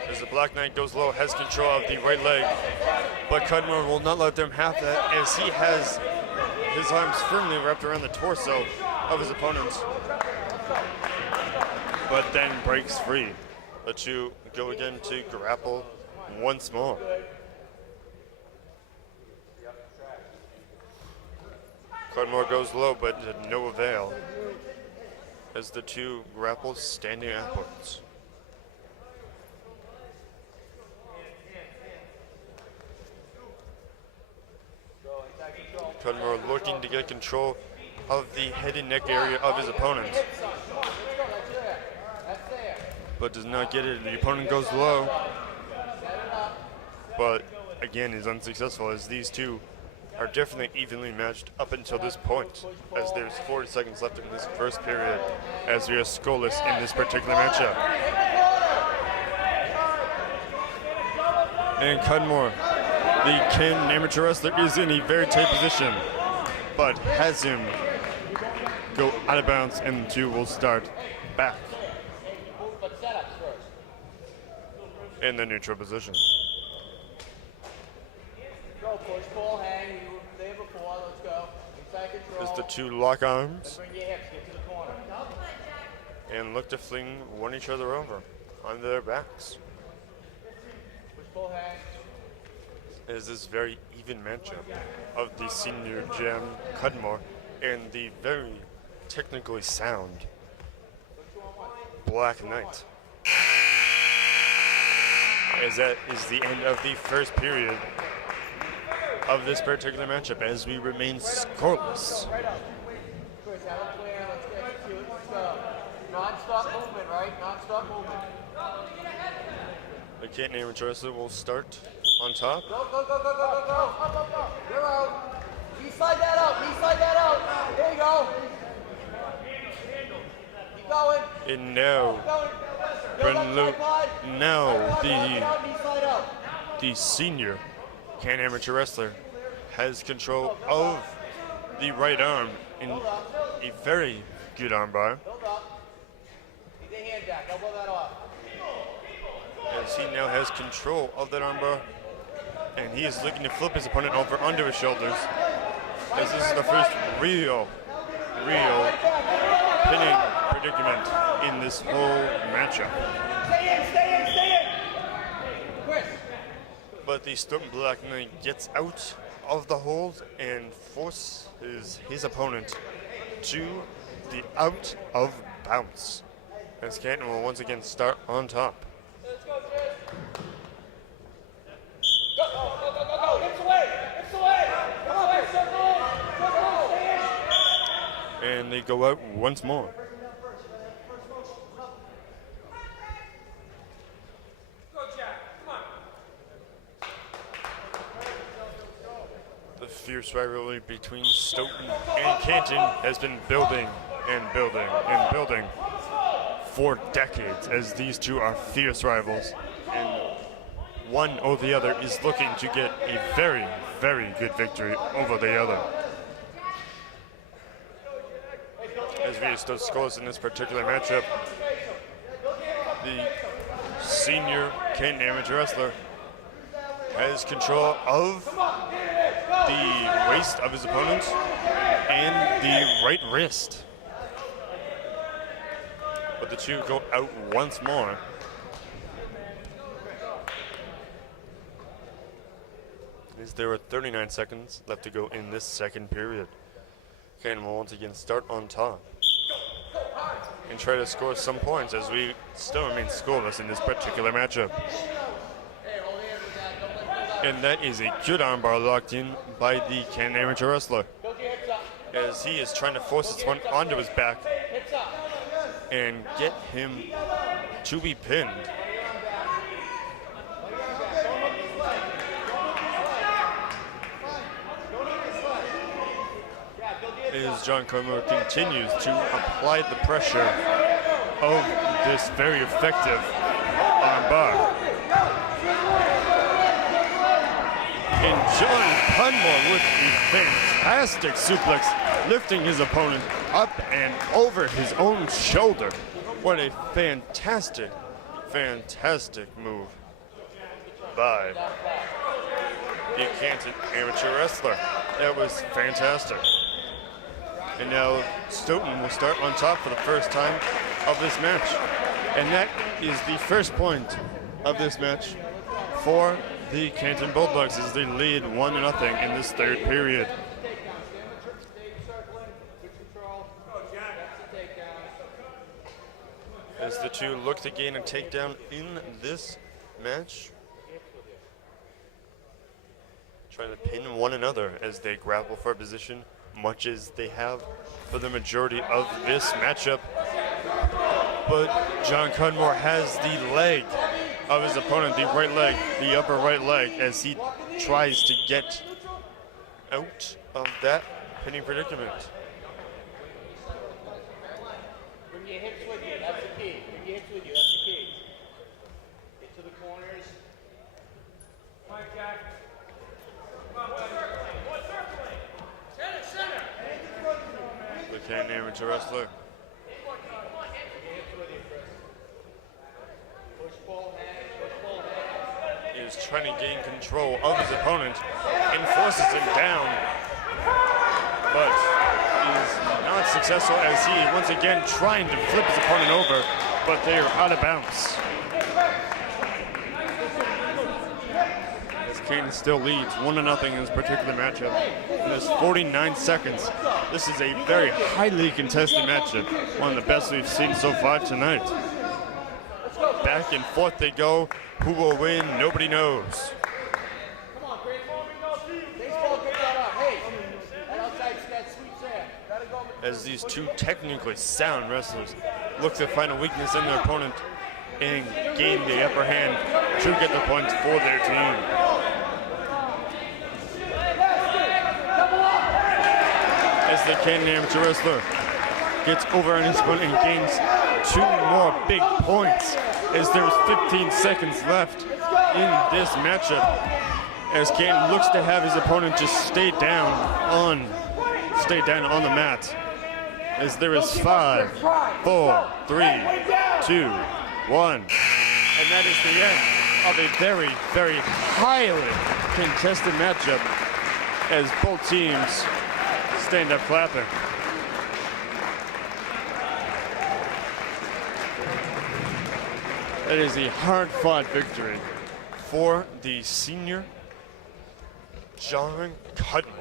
As the Black Knight goes low, has control of the right leg, but Cudmore will not let them have that, as he has his arms firmly wrapped around the torso of his opponent, but then breaks free. The two go again to grapple once more. Cudmore goes low, but to no avail, as the two grapple standing upwards. Cudmore looking to get control of the head and neck area of his opponent, but does not get it. The opponent goes low, but again is unsuccessful, as these two are definitely evenly matched up until this point, as there's 40 seconds left in this first period, as we are scoreless in this particular matchup. And Cudmore, the Canton Amateur Wrestler, is in a very tight position, but has him go out of bounds, and the two will start back in the neutral position. Go, push, pull, hang. You were there before. Let's go. Inside control. As the two lock arms Bring your hips. Get to the corner. and look to fling one each other over onto their backs. Push, pull, hang. It is this very even matchup of the senior John Cudmore and the very technically sound Black Knight. As that is the end of the first period of this particular matchup, as we remain scoreless. Chris, have a clear. Let's get to it. Let's go. Non-stop movement, right? Non-stop movement. The Canton Amateur Wrestler will start on top. Go, go, go, go, go, go, go. Up, up, up. You're out. You slide that out. You slide that out. There you go. Keep going. And now, Keep going. Brendan Luke, now Knee slide out. the senior Canton Amateur Wrestler has control of the right arm in a very good armbar, Build up. Keep the hand back. Elbow that off. as he now has control of that armbar, and he is looking to flip his opponent over onto his shoulders, as this is the first real pinning predicament in this whole matchup. Stay in, stay in, stay in. Chris. But the Stoughton Black Knight gets out of the hold and forces his opponent to the out of bounds, as Canton will once again start on top. Let's go, Chris. Go, go, go, go, go, go. Hips away. Hips away. Come on, Chris. Circle in. Circle in. Stay in. And they go out once more. The fierce rivalry between Stoughton and Canton has been building and building and building for decades, as these two are fierce rivals, and one or the other is looking to get a very, very good victory over the other. As we still scores in this particular matchup, the senior Canton Amateur Wrestler has control of the waist of his opponent and the right wrist. But the two go out once more. As there are 39 seconds left to go in this second period. Canton will once again start on top and try to score some points as we still remain scoreless in this particular matchup. And that is a good armbar locked in by the Canton Amateur Wrestler, as he is trying to force his one onto his back and get him to be pinned. As John Comer continues to apply the pressure of this very effective armbar. And John Cudmore with a fantastic suplex, lifting his opponent up and over his own shoulder. What a fantastic, fantastic move by the Canton Amateur Wrestler. That was fantastic. And now Stoughton will start on top for the first time of this match. And that is the first point of this match for the Canton Bulldogs as they lead 1-0 in this third period. As the two look to gain a takedown in this match, trying to pin one another as they grapple for position, much as they have for the majority of this matchup. But John Cudmore has the leg of his opponent, the right leg, the upper right leg, as he tries to get out of that pinning predicament. Bring your hips with you, that's the key. Bring your hips with you, that's the key. Get to the corners. Mike Jack. The Canton Amateur Wrestler is trying to gain control of his opponent and forces him down, but is not successful as he once again trying to flip his opponent over, but they are out of bounds. As Canton still leads 1-0 in this particular matchup. In this 49 seconds, this is a very highly contested matchup, one of the best we've seen so far tonight. Back and forth they go. Who will win? Nobody knows. Come on, Chris. Baseball, get that up. Hey, that outside, that sweet sand. Gotta go. As these two technically sound wrestlers look to find a weakness in their opponent and gain the upper hand to get the points for their team. As the Canton Amateur Wrestler gets over on his opponent and gains 2 more big points, as there's 15 seconds left in this matchup, as Canton looks to have his opponent just stay down on the mat, as there is 5, 4, 3, 2, 1, and that is the end of a very, very highly contested matchup as both teams stand up clapping. That is a hard-fought victory for the senior John Cudmore.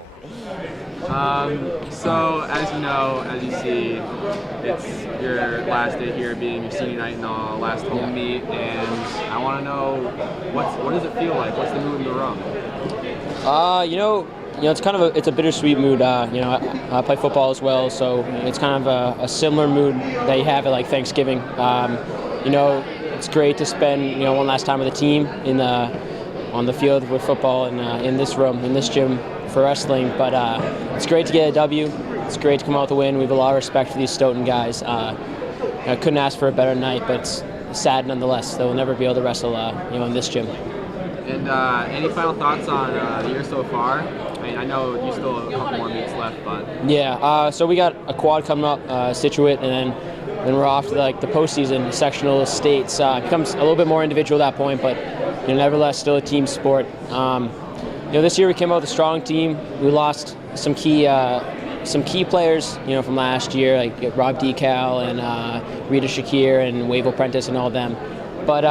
So as you know, as you see, it's your last day here, being your senior night and all, last home meet, and I want to know what does it feel like? What's the mood in the room? It's kind of a bittersweet mood. I play football as well, so it's kind of a similar mood that you have at like Thanksgiving. It's great to spend one last time with the team on the field with football and in this room, in this gym for wrestling. But it's great to get a W. It's great to come out with a win. We have a lot of respect for these Stoughton guys. I couldn't ask for a better night, but it's sad nonetheless that we'll never be able to wrestle in this gym. And any final thoughts on the year so far? I mean, I know you still have a couple more meets left, but Yeah, so we got a quad coming up, Situate, and then we're off to the postseason, sectional states. It becomes a little bit more individual at that point, but nevertheless, still a team sport. This year we came out with a strong team. We lost some key players, from last year, like Rob Decal and Rita Shakir and Wave Apprentice and all of them. But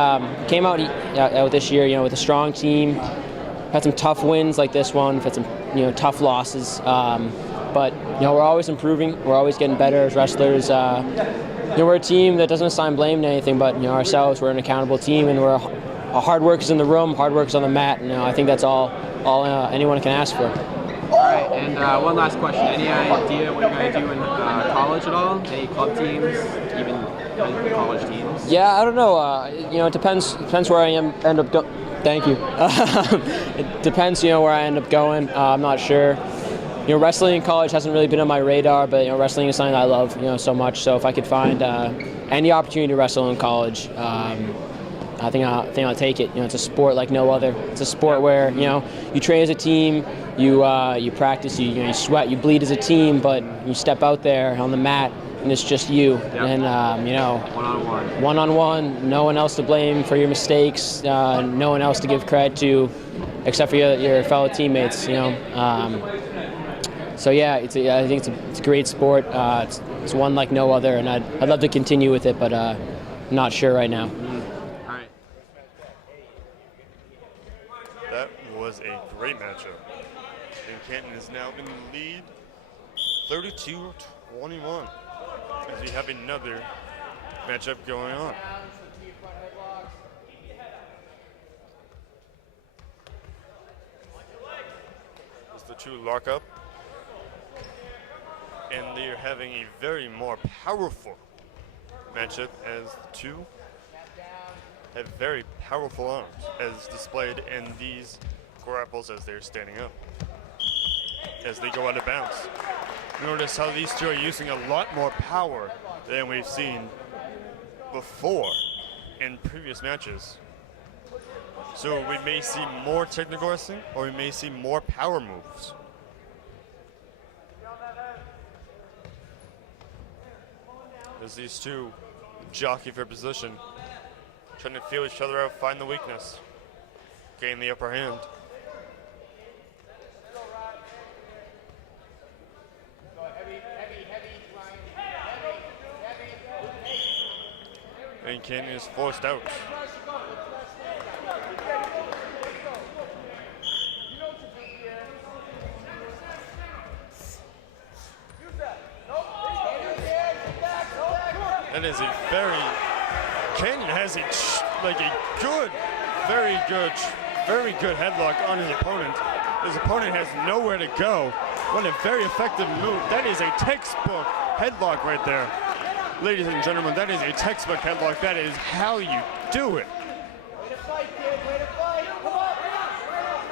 came out this year, with a strong team. Had some tough wins like this one. Had some, tough losses. But we're always improving. We're always getting better as wrestlers. We're a team that doesn't assign blame to anything, but ourselves. We're an accountable team, and we're hard workers in the room, hard workers on the mat. And I think that's all anyone can ask for. All right, and one last question. Any idea what you're going to do in college at all? Any club teams, even college teams? Yeah, I don't know. It depends where I end up going. Thank you. It depends, where I end up going. I'm not sure. Wrestling in college hasn't really been on my radar, but wrestling is something I love, so much. So if I could find any opportunity to wrestle in college, I think I'll take it. It's a sport like no other. It's a sport where you train as a team, you practice, you sweat, you bleed as a team, but you step out there on the mat and it's just you. Yep. And one-on-one, no one else to blame for your mistakes, no one else to give credit to, except for your fellow teammates. So yeah, I think it's a great sport. It's one like no other, and I'd love to continue with it, but not sure right now. That was a great matchup. And Canton is now in the lead, 32-21, as we have another matchup going on. It's the two lockup. And they are having a very more powerful matchup as the two have very powerful arms, as displayed in these grapples as they're standing up, as they go out of bounds. Notice how these two are using a lot more power than we've seen before in previous matches. So we may see more technical wrestling, or we may see more power moves. As these two jockey for position, trying to feel each other out, find the weakness, gain the upper hand. And Canton is forced out. That is a Canton has a very good headlock on his opponent. His opponent has nowhere to go. What a very effective move. That is a textbook headlock right there. Ladies and gentlemen, that is a textbook headlock. That is how you do it.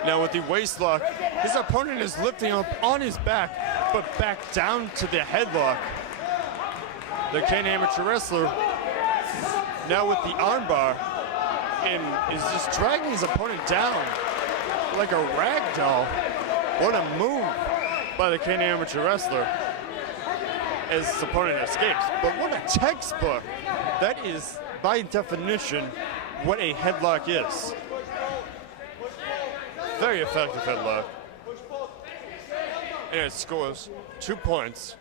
Now with the waist lock, his opponent is lifting up on his back, but back down to the headlock. The Canton Amateur Wrestler now with the armbar and is just dragging his opponent down like a rag doll. What a move by the Canton Amateur Wrestler as his opponent escapes. But what a textbook. That is, by definition, what a headlock is. Very effective headlock. And it scores 2 points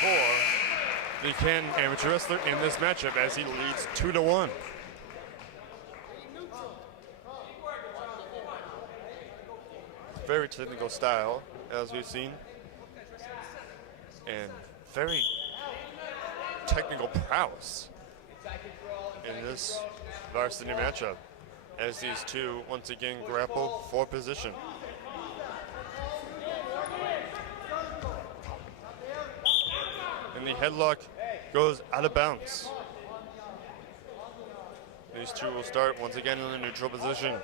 for the Canton Amateur Wrestler in this matchup as he leads 2-1. Very technical style, as we've seen, and very technical prowess in this varsity matchup as these two once again grapple for position. And the headlock goes out of bounds. These two will start once again in the neutral position.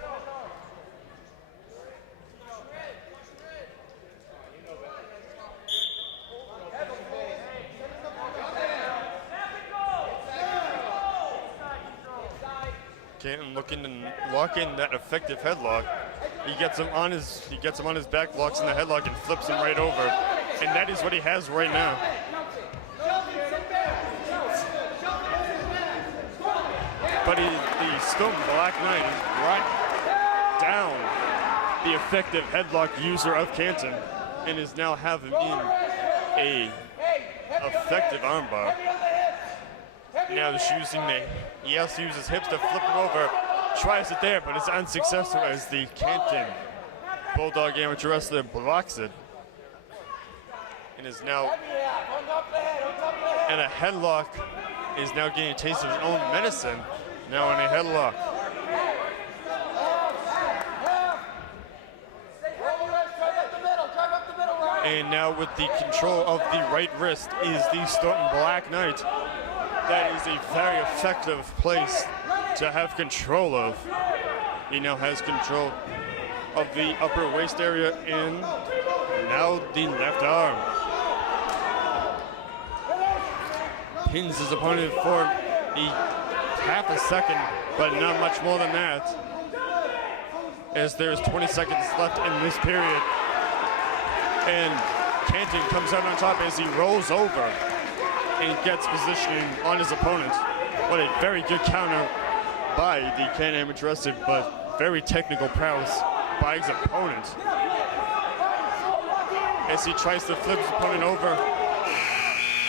Canton looking to lock in that effective headlock. He gets him on his back, locks in the headlock, and flips him right over. And that is what he has right now. But the Stoughton Black Knight has brought down the effective headlock user of Canton and is now having in a effective armbar. Now he also uses hips to flip him over, tries it there, but it's unsuccessful as the Canton Bulldog Amateur Wrestler blocks it. And is now, and a headlock is now getting a taste of his own medicine, now in a headlock. And now with the control of the right wrist is the Stoughton Black Knight. That is a very effective place to have control of. He now has control of the upper waist area and now the left arm. Pins his opponent for half a second, but not much more than that, as there's 20 seconds left in this period. And Canton comes out on top as he rolls over and gets positioning on his opponent. What a very good counter by the Canton Amateur Wrestling, but very technical prowess by his opponent. As he tries to flip his opponent over,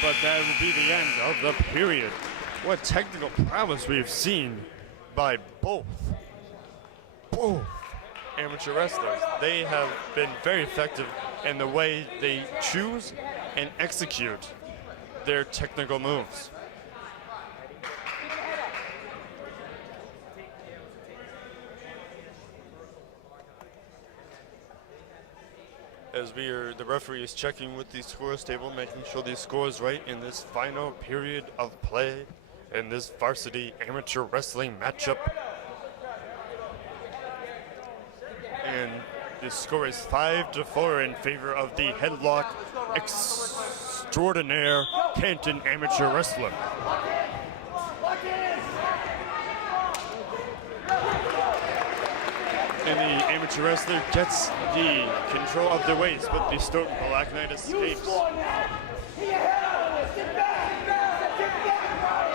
but that will be the end of the period. What technical prowess we have seen by both amateur wrestlers. They have been very effective in the way they choose and execute their technical moves. As the referee is checking with the scores table, making sure the score is right in this final period of play in this varsity amateur wrestling matchup. And the score is 5-4 in favor of the headlock extraordinaire Canton Amateur Wrestler. And the amateur wrestler gets the control of the waist, but the Stoughton Black Knight escapes.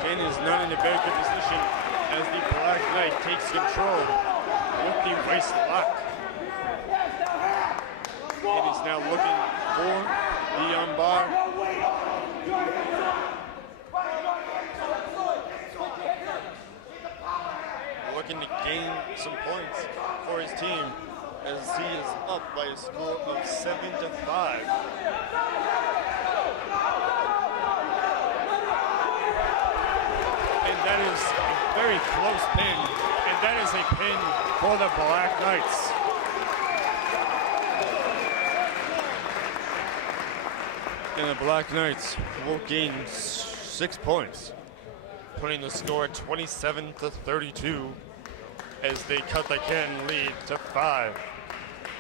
Ken is not in a very good position as the Black Knight takes control with the waist lock. And is now looking for the armbar. Looking to gain some points for his team as he is up by a score of 7-5. And that is a very close pin, and that is a pin for the Black Knights. And the Black Knights will gain 6 points, putting the score at 27-32 as they cut the Canton lead to 5.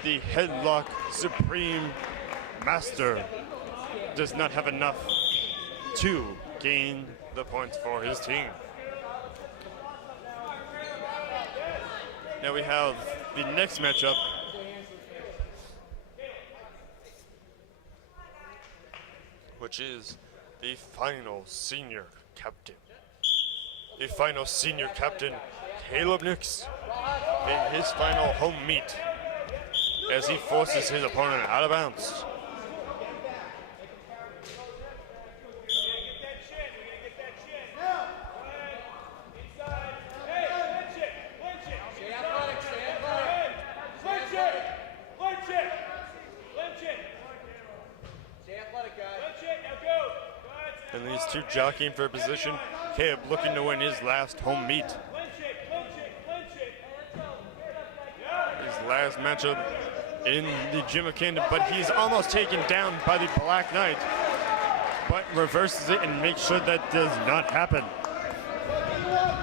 The headlock supreme master does not have enough to gain the points for his team. Now we have the next matchup, which is the final senior captain. The final senior captain, Caleb Nix, in his final home meet as he forces his opponent out of bounds. And these two jockeying for position. Caleb looking to win his last home meet. His last matchup in the Gym of Canton, but he's almost taken down by the Black Knight, but reverses it and makes sure that does not happen.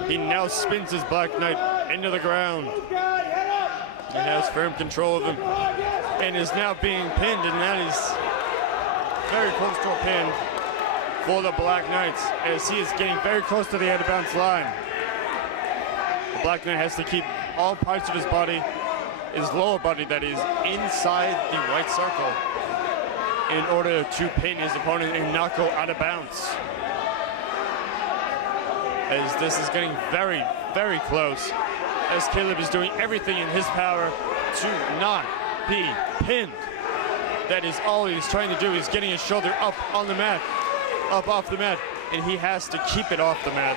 He now spins his Black Knight into the ground. He has firm control of him and is now being pinned, and that is very close to a pin for the Black Knights as he is getting very close to the out of bounds line. The Black Knight has to keep all parts of his body, his lower body that is inside the white circle, in order to pin his opponent and not go out of bounds. As this is getting very, very close, as Caleb is doing everything in his power to not be pinned. That is all he's trying to do. He's getting his shoulder up on the mat, up off the mat, and he has to keep it off the mat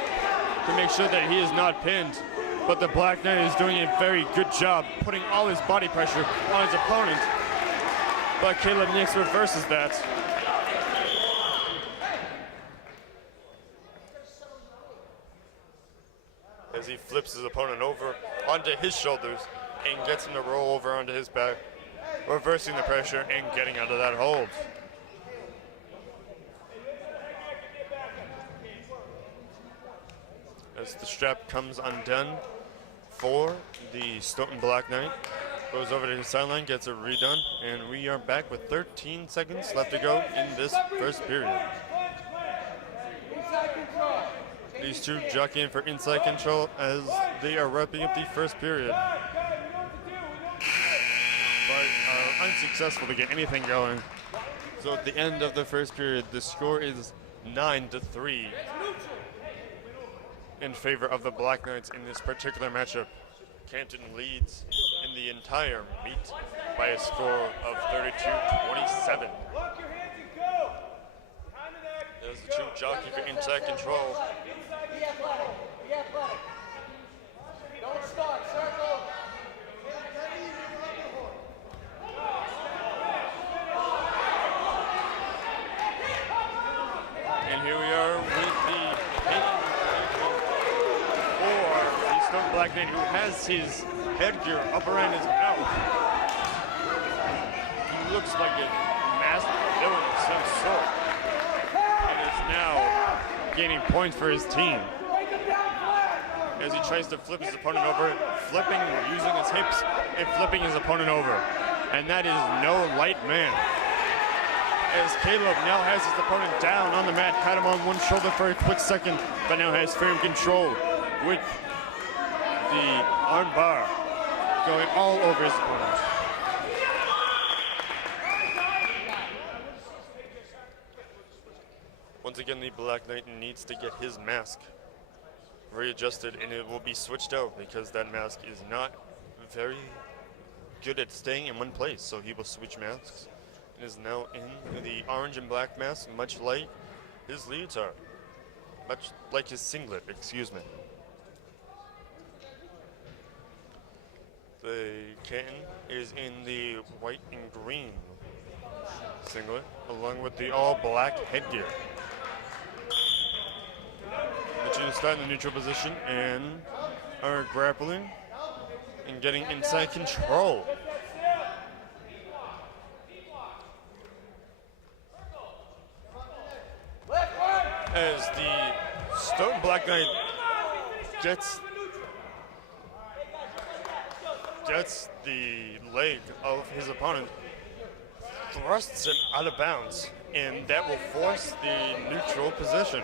to make sure that he is not pinned. But the Black Knight is doing a very good job putting all his body pressure on his opponent. But Caleb Nix reverses that. As he flips his opponent over onto his shoulders and gets him to roll over onto his back, reversing the pressure and getting out of that hold. As the strap comes undone for the Stoughton Black Knight, goes over to his sideline, gets it redone, and we are back with 13 seconds left to go in this first period. These two jockeying for inside control as they are wrapping up the first period, but are unsuccessful to get anything going. So at the end of the first period, the score is 9-3 in favor of the Black Knights in this particular matchup. Canton leads in the entire meet by a score of 32-27. There's the two jockey for inside control. Be athletic. Be athletic. Don't stop. Circle. And here we are with the pinning for the Stoughton Black Knight, who has his headgear up around his mouth. He looks like a masked villain of some sort, and is now gaining points for his team as he tries to flip his opponent over, flipping, using his hips, and flipping his opponent over. And that is no light man. As Caleb now has his opponent down on the mat, had him on one shoulder for a quick second, but now has firm control with the arm bar going all over his opponent. Once again, the Black Knight needs to get his mask readjusted, and it will be switched out because that mask is not very good at staying in one place. So he will switch masks and is now in the orange and black mask, much like his leotard, much like his singlet, excuse me. The Canton is in the white and green singlet, along with the all black headgear. The two start in the neutral position and are grappling and getting inside control. As the Stoughton Black Knight gets the leg of his opponent, thrusts him out of bounds, and that will force the neutral position.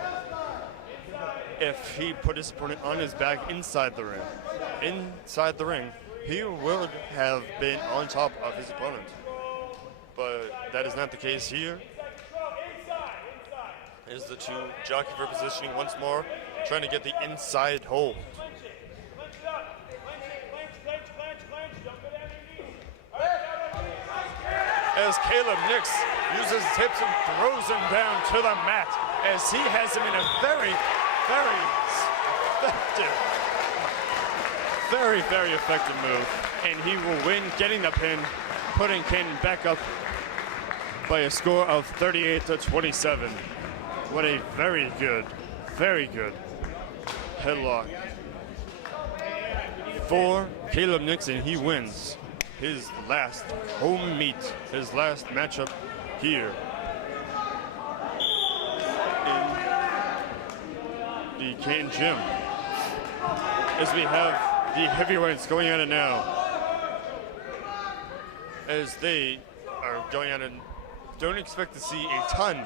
If he put his opponent on his back inside the ring, he would have been on top of his opponent. But that is not the case here. As the two jockey for positioning once more, trying to get the inside hold. As Caleb Nix uses his hips and throws him down to the mat, as he has him in a very effective move, and he will win, getting the pin, putting Canton back up by a score of 38-27. What a very good headlock for Caleb Nixon. He wins his last home meet, his last matchup here in the Canton Gym. As we have the heavyweights going at it now, as they are going at it, don't expect to see a ton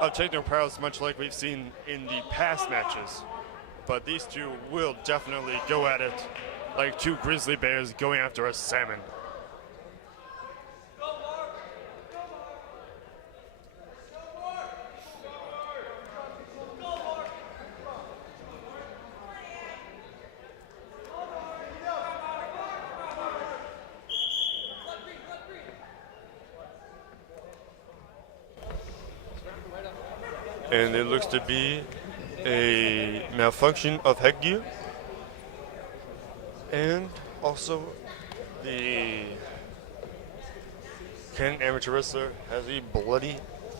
of technical prowess, much like we've seen in the past matches. but these two will definitely go at it like two grizzly bears going after a salmon. And it looks to be a malfunction of headgear. And also the Canton Amateur Wrestler has a bloody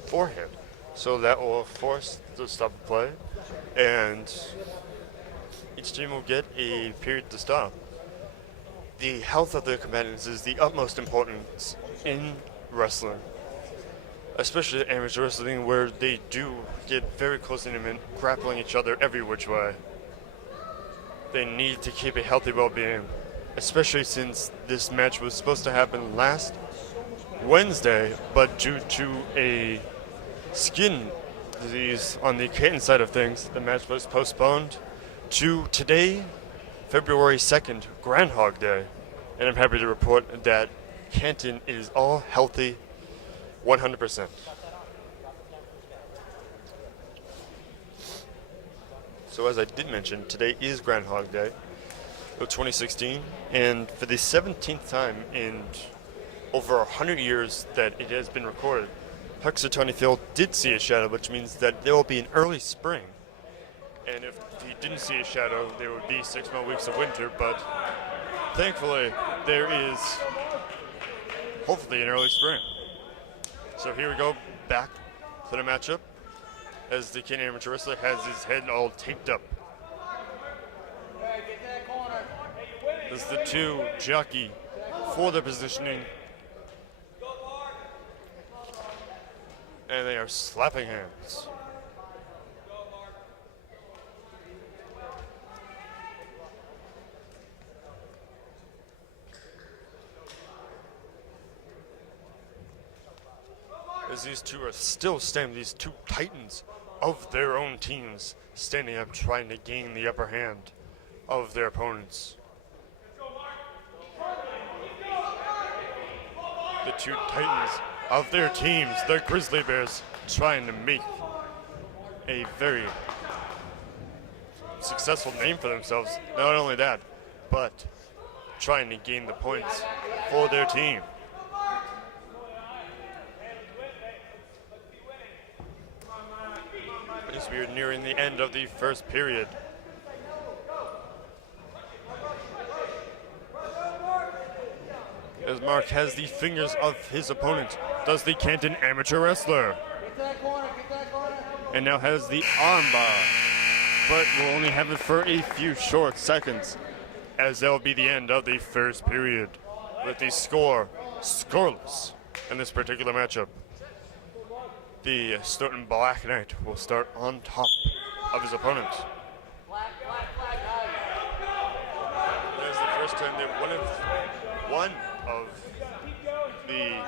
forehead. So that will force the stop of play. And each team will get a period to stop. The health of the combatants is the utmost importance in wrestling. Especially amateur wrestling, where they do get very close intimate, grappling each other every which way. They need to keep a healthy well-being, especially since this match was supposed to happen last Wednesday, but due to a skin disease on the Canton side of things, the match was postponed to today, February 2nd, Groundhog Day. And I'm happy to report that Canton is all healthy 100%. So as I did mention, today is Groundhog Day of 2016, and for the 17th time in over 100 years that it has been recorded, Puxatawny Field did see a shadow, which means that there will be an early spring. And if he didn't see a shadow, there would be 6 more weeks of winter, but thankfully there is hopefully an early spring. So here we go, back to the matchup, as the Canton Amateur Wrestler has his head all taped up. As the two jockey for their positioning, and they are slapping hands. As these two are still standing, these two titans of their own teams standing up, trying to gain the upper hand of their opponents. The two titans of their teams, the Grizzly Bears, trying to make a very successful name for themselves. Not only that, but trying to gain the points for their team. As we are nearing the end of the first period. As Mark has the fingers of his opponent, does the Canton Amateur Wrestler. And now has the armbar, but will only have it for a few short seconds, as that will be the end of the first period, with the score scoreless in this particular matchup. The Stoughton Black Knight will start on top of his opponent. That is the first time that one of the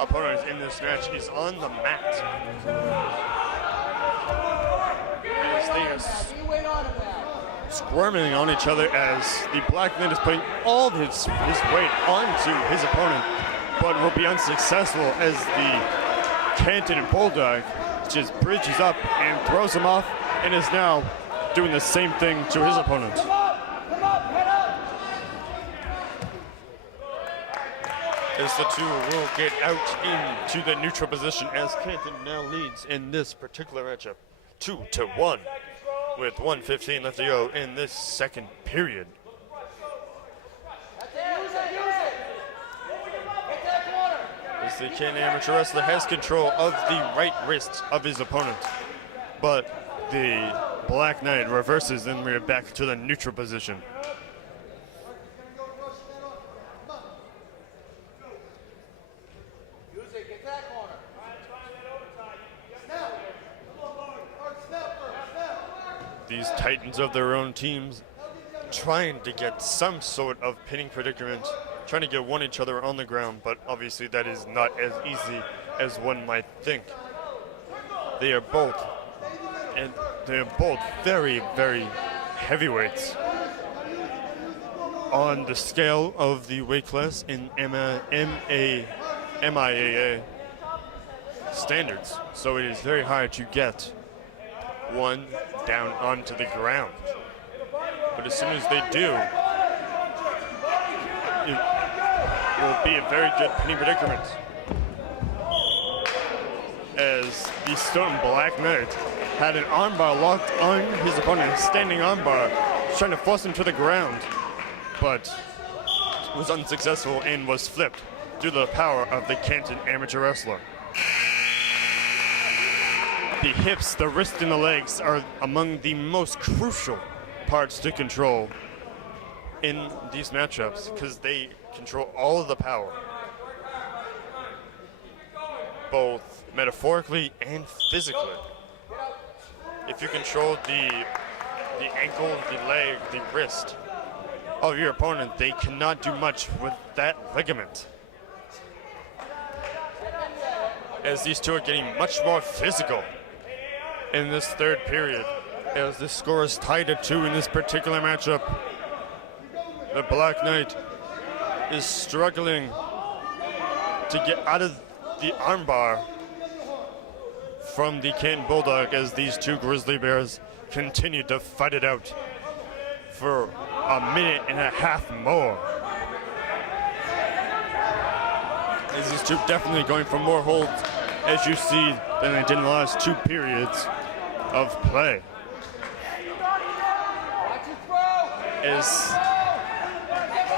opponents in this match is on the mat. As they are squirming on each other, as the Black Knight is putting all his weight onto his opponent, but will be unsuccessful as the Canton Bulldog just bridges up and throws him off, and is now doing the same thing to his opponent. As the two will get out into the neutral position, as Canton now leads in this particular matchup 2-1, with 1:15 left to go in this second period. As the Canton Amateur Wrestler has control of the right wrist of his opponent, but the Black Knight reverses, and we're back to the neutral position. These titans of their own teams trying to get some sort of pinning predicament, trying to get one each other on the ground, but obviously that is not as easy as one might think. They are both very, very heavyweights. On the scale of the weight class in MIAA standards, so it is very hard to get one down onto the ground. But as soon as they do, it will be a very good pinning predicament, as the Stoughton Black Knights had an armbar locked on his opponent, a standing armbar, trying to force him to the ground, but was unsuccessful and was flipped due to the power of the Canton Amateur Wrestler. The hips, the wrist, and the legs are among the most crucial parts to control in these matchups because they control all of the power, both metaphorically and physically. If you control the ankle, the leg, the wrist of your opponent, they cannot do much with that ligament. As these two are getting much more physical in this third period, as the score is tied at 2 in this particular matchup. The Black Knight is struggling to get out of the armbar from the Canton Bulldog as these two grizzly bears continue to fight it out for a minute and a half more. As these two definitely going for more holds, as you see, than they did in the last 2 periods of play. As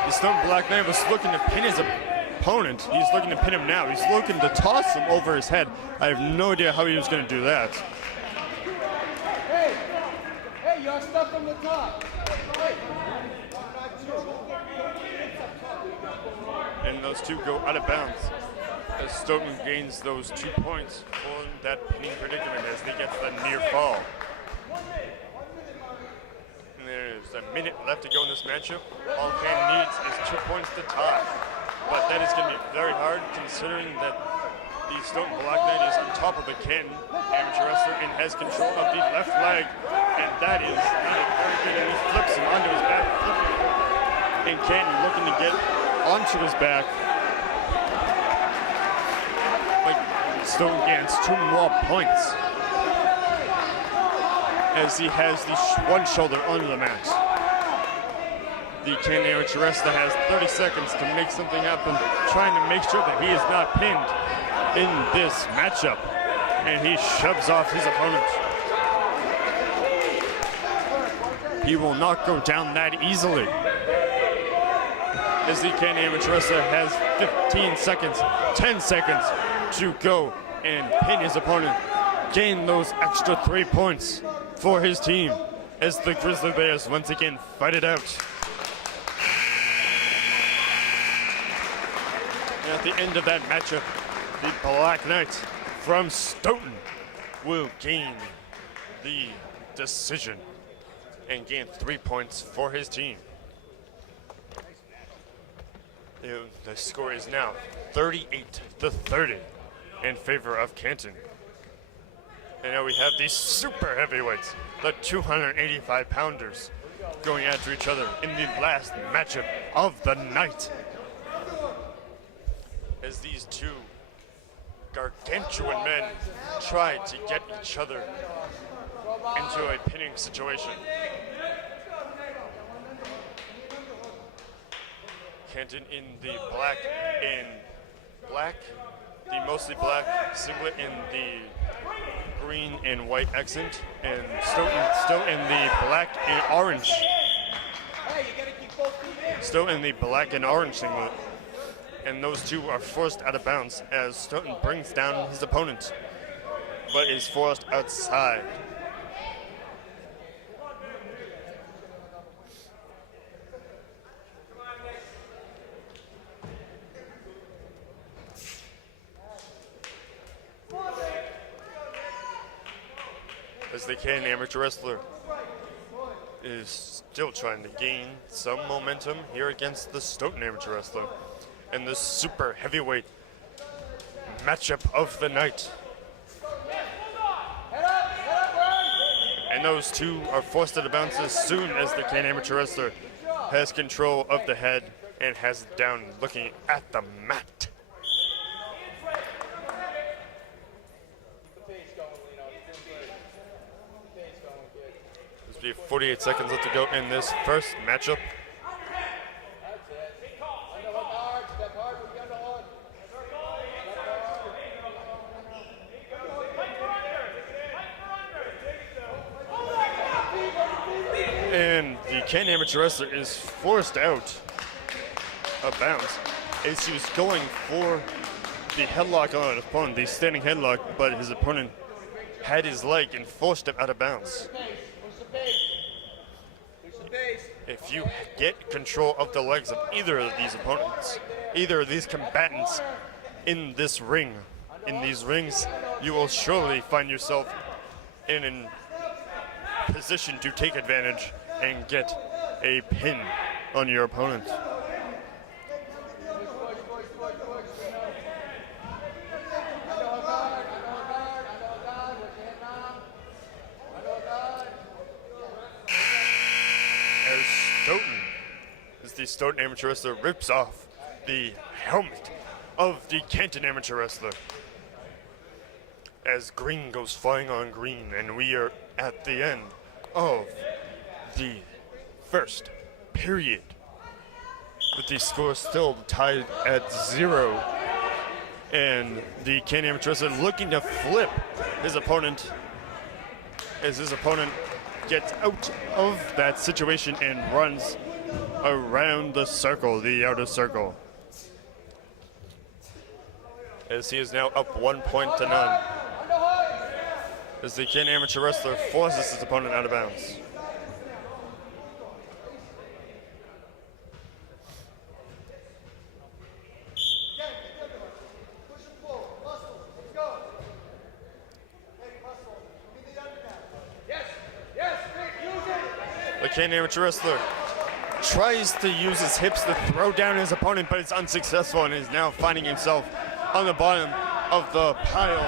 the Stoughton Black Knight was looking to pin his opponent, he's looking to pin him now. He's looking to toss him over his head. I have no idea how he was going to do that. Hey, you're stuck on the top. And those two go out of bounds as Stoughton gains those 2 points for that pinning predicament as they get to the near fall. And there's a minute left to go in this matchup. All Canton needs is 2 points to tie. But that is going to be very hard considering that the Stoughton Black Knight is on top of the Canton Amateur Wrestler and has control of the left leg. And that is not very good. And he flips him onto his back, flipping him. And Canton looking to get onto his back. But Stoughton gains 2 more points as he has the one shoulder under the mat. The Canton Amateur Wrestler has 30 seconds to make something happen, trying to make sure that he is not pinned in this matchup. And he shoves off his opponent. He will not go down that easily, as the Canton Amateur Wrestler has 15 seconds, 10 seconds to go and pin his opponent, gain those extra 3 points for his team as the Grizzly Bears once again fight it out. And at the end of that matchup, the Black Knight from Stoughton will gain the decision and gain 3 points for his team. The score is now 38-30 in favor of Canton. And now we have these super heavyweights, the 285-pounders, going after each other in the last matchup of the night. As these two gargantuan men try to get each other into a pinning situation. Canton in the the mostly black singlet in the green and white accent, and Stoughton still in the black and orange. Still in the black and orange singlet. And those two are forced out of bounds as Stoughton brings down his opponent, but is forced outside. As the Canton Amateur Wrestler is still trying to gain some momentum here against the Stoughton Amateur Wrestler in this super heavyweight matchup of the night. And those two are forced out of bounds as soon as the Canton Amateur Wrestler has control of the head and has it down looking at the mat. There's be 48 seconds left to go in this first matchup. And the Canton Amateur Wrestler is forced out of bounds as he was going for the headlock on his opponent, the standing headlock, but his opponent had his leg and forced him out of bounds. If you get control of the legs of either of these opponents, either of these combatants in this ring, in these rings, you will surely find yourself in a position to take advantage and get a pin on your opponent. As the Stoughton Amateur Wrestler rips off the helmet of the Canton Amateur Wrestler. As green goes flying on green, and we are at the end of the first period, with the score still tied at 0, and the Canton Amateur Wrestler looking to flip his opponent as his opponent gets out of that situation and runs around the circle, the outer circle, as he is now up 1 point to none, as the Canton Amateur Wrestler forces his opponent out of bounds. The Canton Amateur Wrestler tries to use his hips to throw down his opponent, but it's unsuccessful, and is now finding himself on the bottom of the pile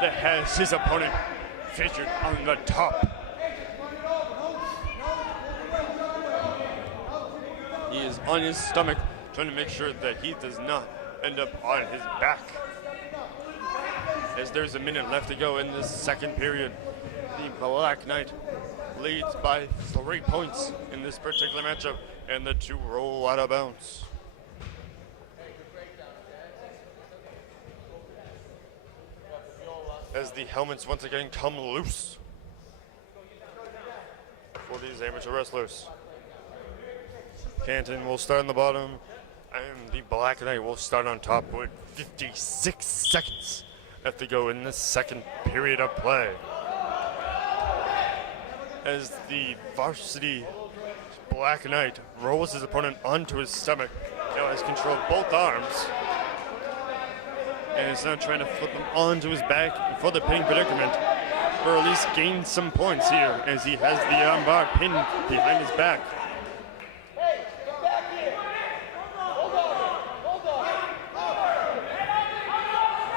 that has his opponent featured on the top. He is on his stomach, trying to make sure that he does not end up on his back. As there's a minute left to go in this second period, the Black Knight leads by 3 points in this particular matchup, and the two roll out of bounds. As the helmets once again come loose for these amateur wrestlers. Canton will start on the bottom, and the Black Knight will start on top with 56 seconds left to go in the second period of play. As the Varsity Black Knight rolls his opponent onto his stomach, now has control of both arms, and is now trying to flip him onto his back for the pinning predicament, or at least gain some points here, as he has the armbar pinned behind his back.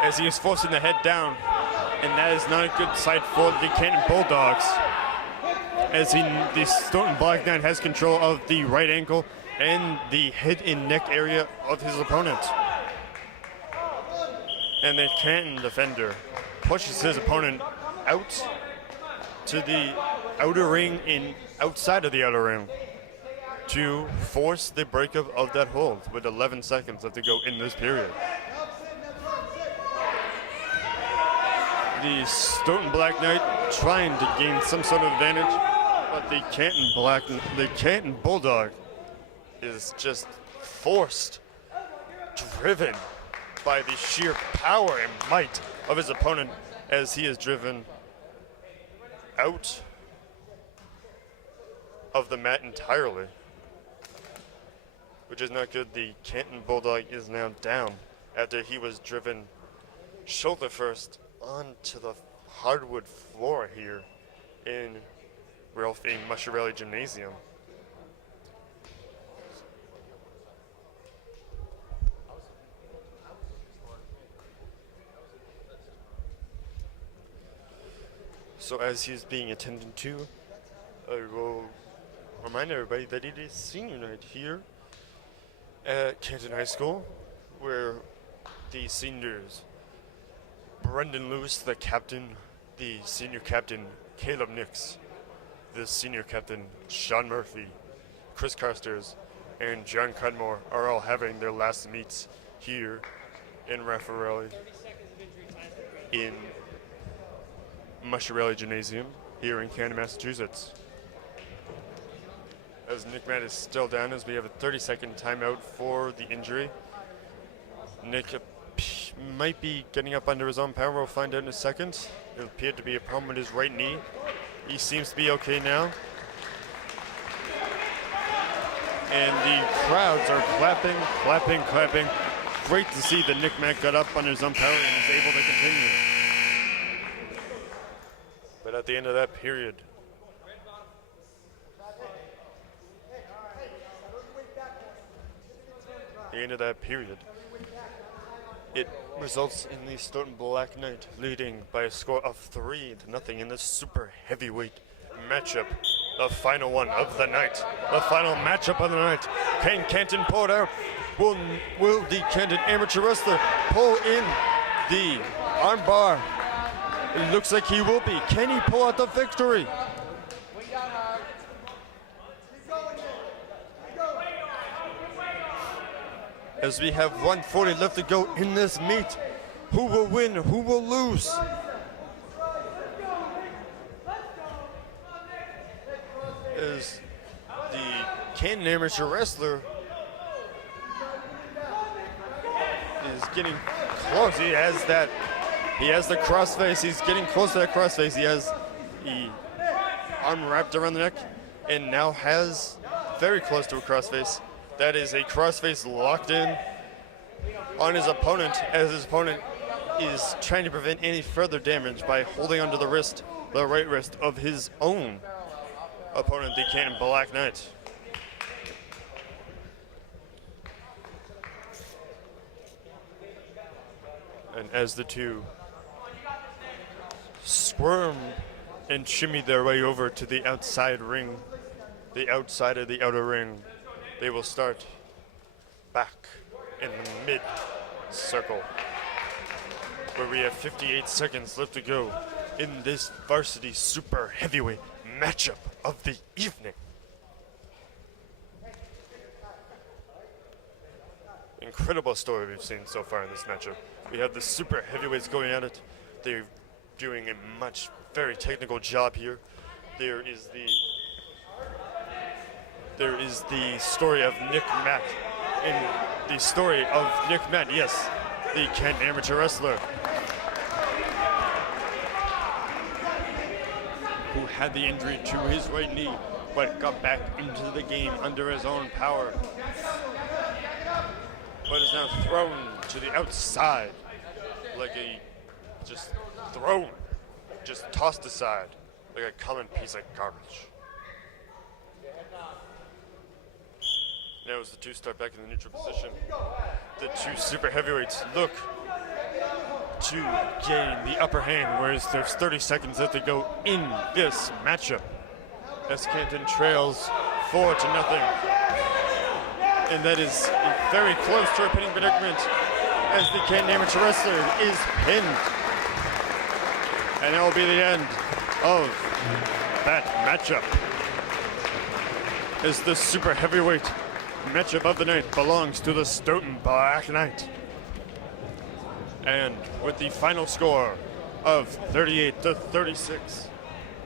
As he is forcing the head down, and that is not a good sight for the Canton Bulldogs, as the Stoughton Black Knight has control of the right ankle and the head and neck area of his opponent. And the Canton defender pushes his opponent out to the outer ring and outside of the outer ring to force the breakup of that hold with 11 seconds left to go in this period. The Stoughton Black Knight trying to gain some sort of advantage, but the Canton Bulldog is just forced, driven by the sheer power and might of his opponent, as he is driven out of the mat entirely, which is not good. The Canton Bulldog is now down after he was driven shoulder first onto the hardwood floor here in Varsity Amateur Wrestling Gymnasium. So as he's being attended to, I will remind everybody that it is senior night here at Canton High School, where the seniors, Brendan Lewis, the captain, the senior captain, Caleb Nix, the senior captain, Sean Murphy, Chris Carstairs, and John Cudmore are all having their last meets here in Raffarelli in Musharelli Gymnasium here in Canton, Massachusetts. As Nick Matt is still down, as we have a 30-second timeout for the injury. Nick might be getting up under his own power. We'll find out in a second. It appeared to be a problem with his right knee. He seems to be okay now. And the crowds are clapping, clapping, clapping. Great to see that Nick Matt got up under his own power and is able to continue. But at the end of that period, it results in the Stoughton Black Knights leading by a score of 3-0 in this super heavyweight matchup. The final one of the night. The final matchup of the night. Can Canton pull it out? Will the Canton Amateur Wrestler pull in the armbar? It looks like he will be. Can he pull out the victory? As we have 1:40 left to go in this meet, who will win? Who will lose? As the Canton Amateur Wrestler is getting close. He has the crossface. He's getting close to that crossface. He has the arm wrapped around the neck and now has very close to a crossface. That is a crossface locked in on his opponent, as his opponent is trying to prevent any further damage by holding onto the wrist, the right wrist of his own opponent, the Canton Black Knights. And as the two squirm and shimmy their way over to the outside ring, the outside of the outer ring, they will start back in the mid-circle, where we have 58 seconds left to go in this varsity super heavyweight matchup of the evening. Incredible story we've seen so far in this matchup. We have the super heavyweights going at it. They're doing a very technical job here. There is the story of Nick Matt. In the story of Nick Matt, yes, the Canton Amateur Wrestler, who had the injury to his right knee, but got back into the game under his own power, but is now thrown to the outside, just tossed aside, like a common piece of garbage. Now as the two start back in the neutral position, the two super heavyweights look to gain the upper hand, whereas there's 30 seconds left to go in this matchup, as Canton trails 4-0. And that is very close to a pinning predicament, as the Canton Amateur Wrestler is pinned. And that will be the end of that matchup, as the super heavyweight matchup of the night belongs to the Stoughton Black Knights. And with the final score of 38-36,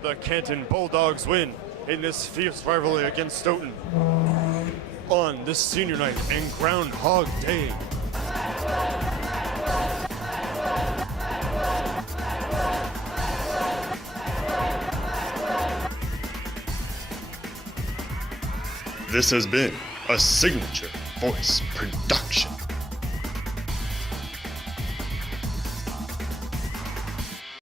the Canton Bulldogs win in this fierce rivalry against Stoughton on this senior night and Groundhog Day. This has been a Signature Voice production.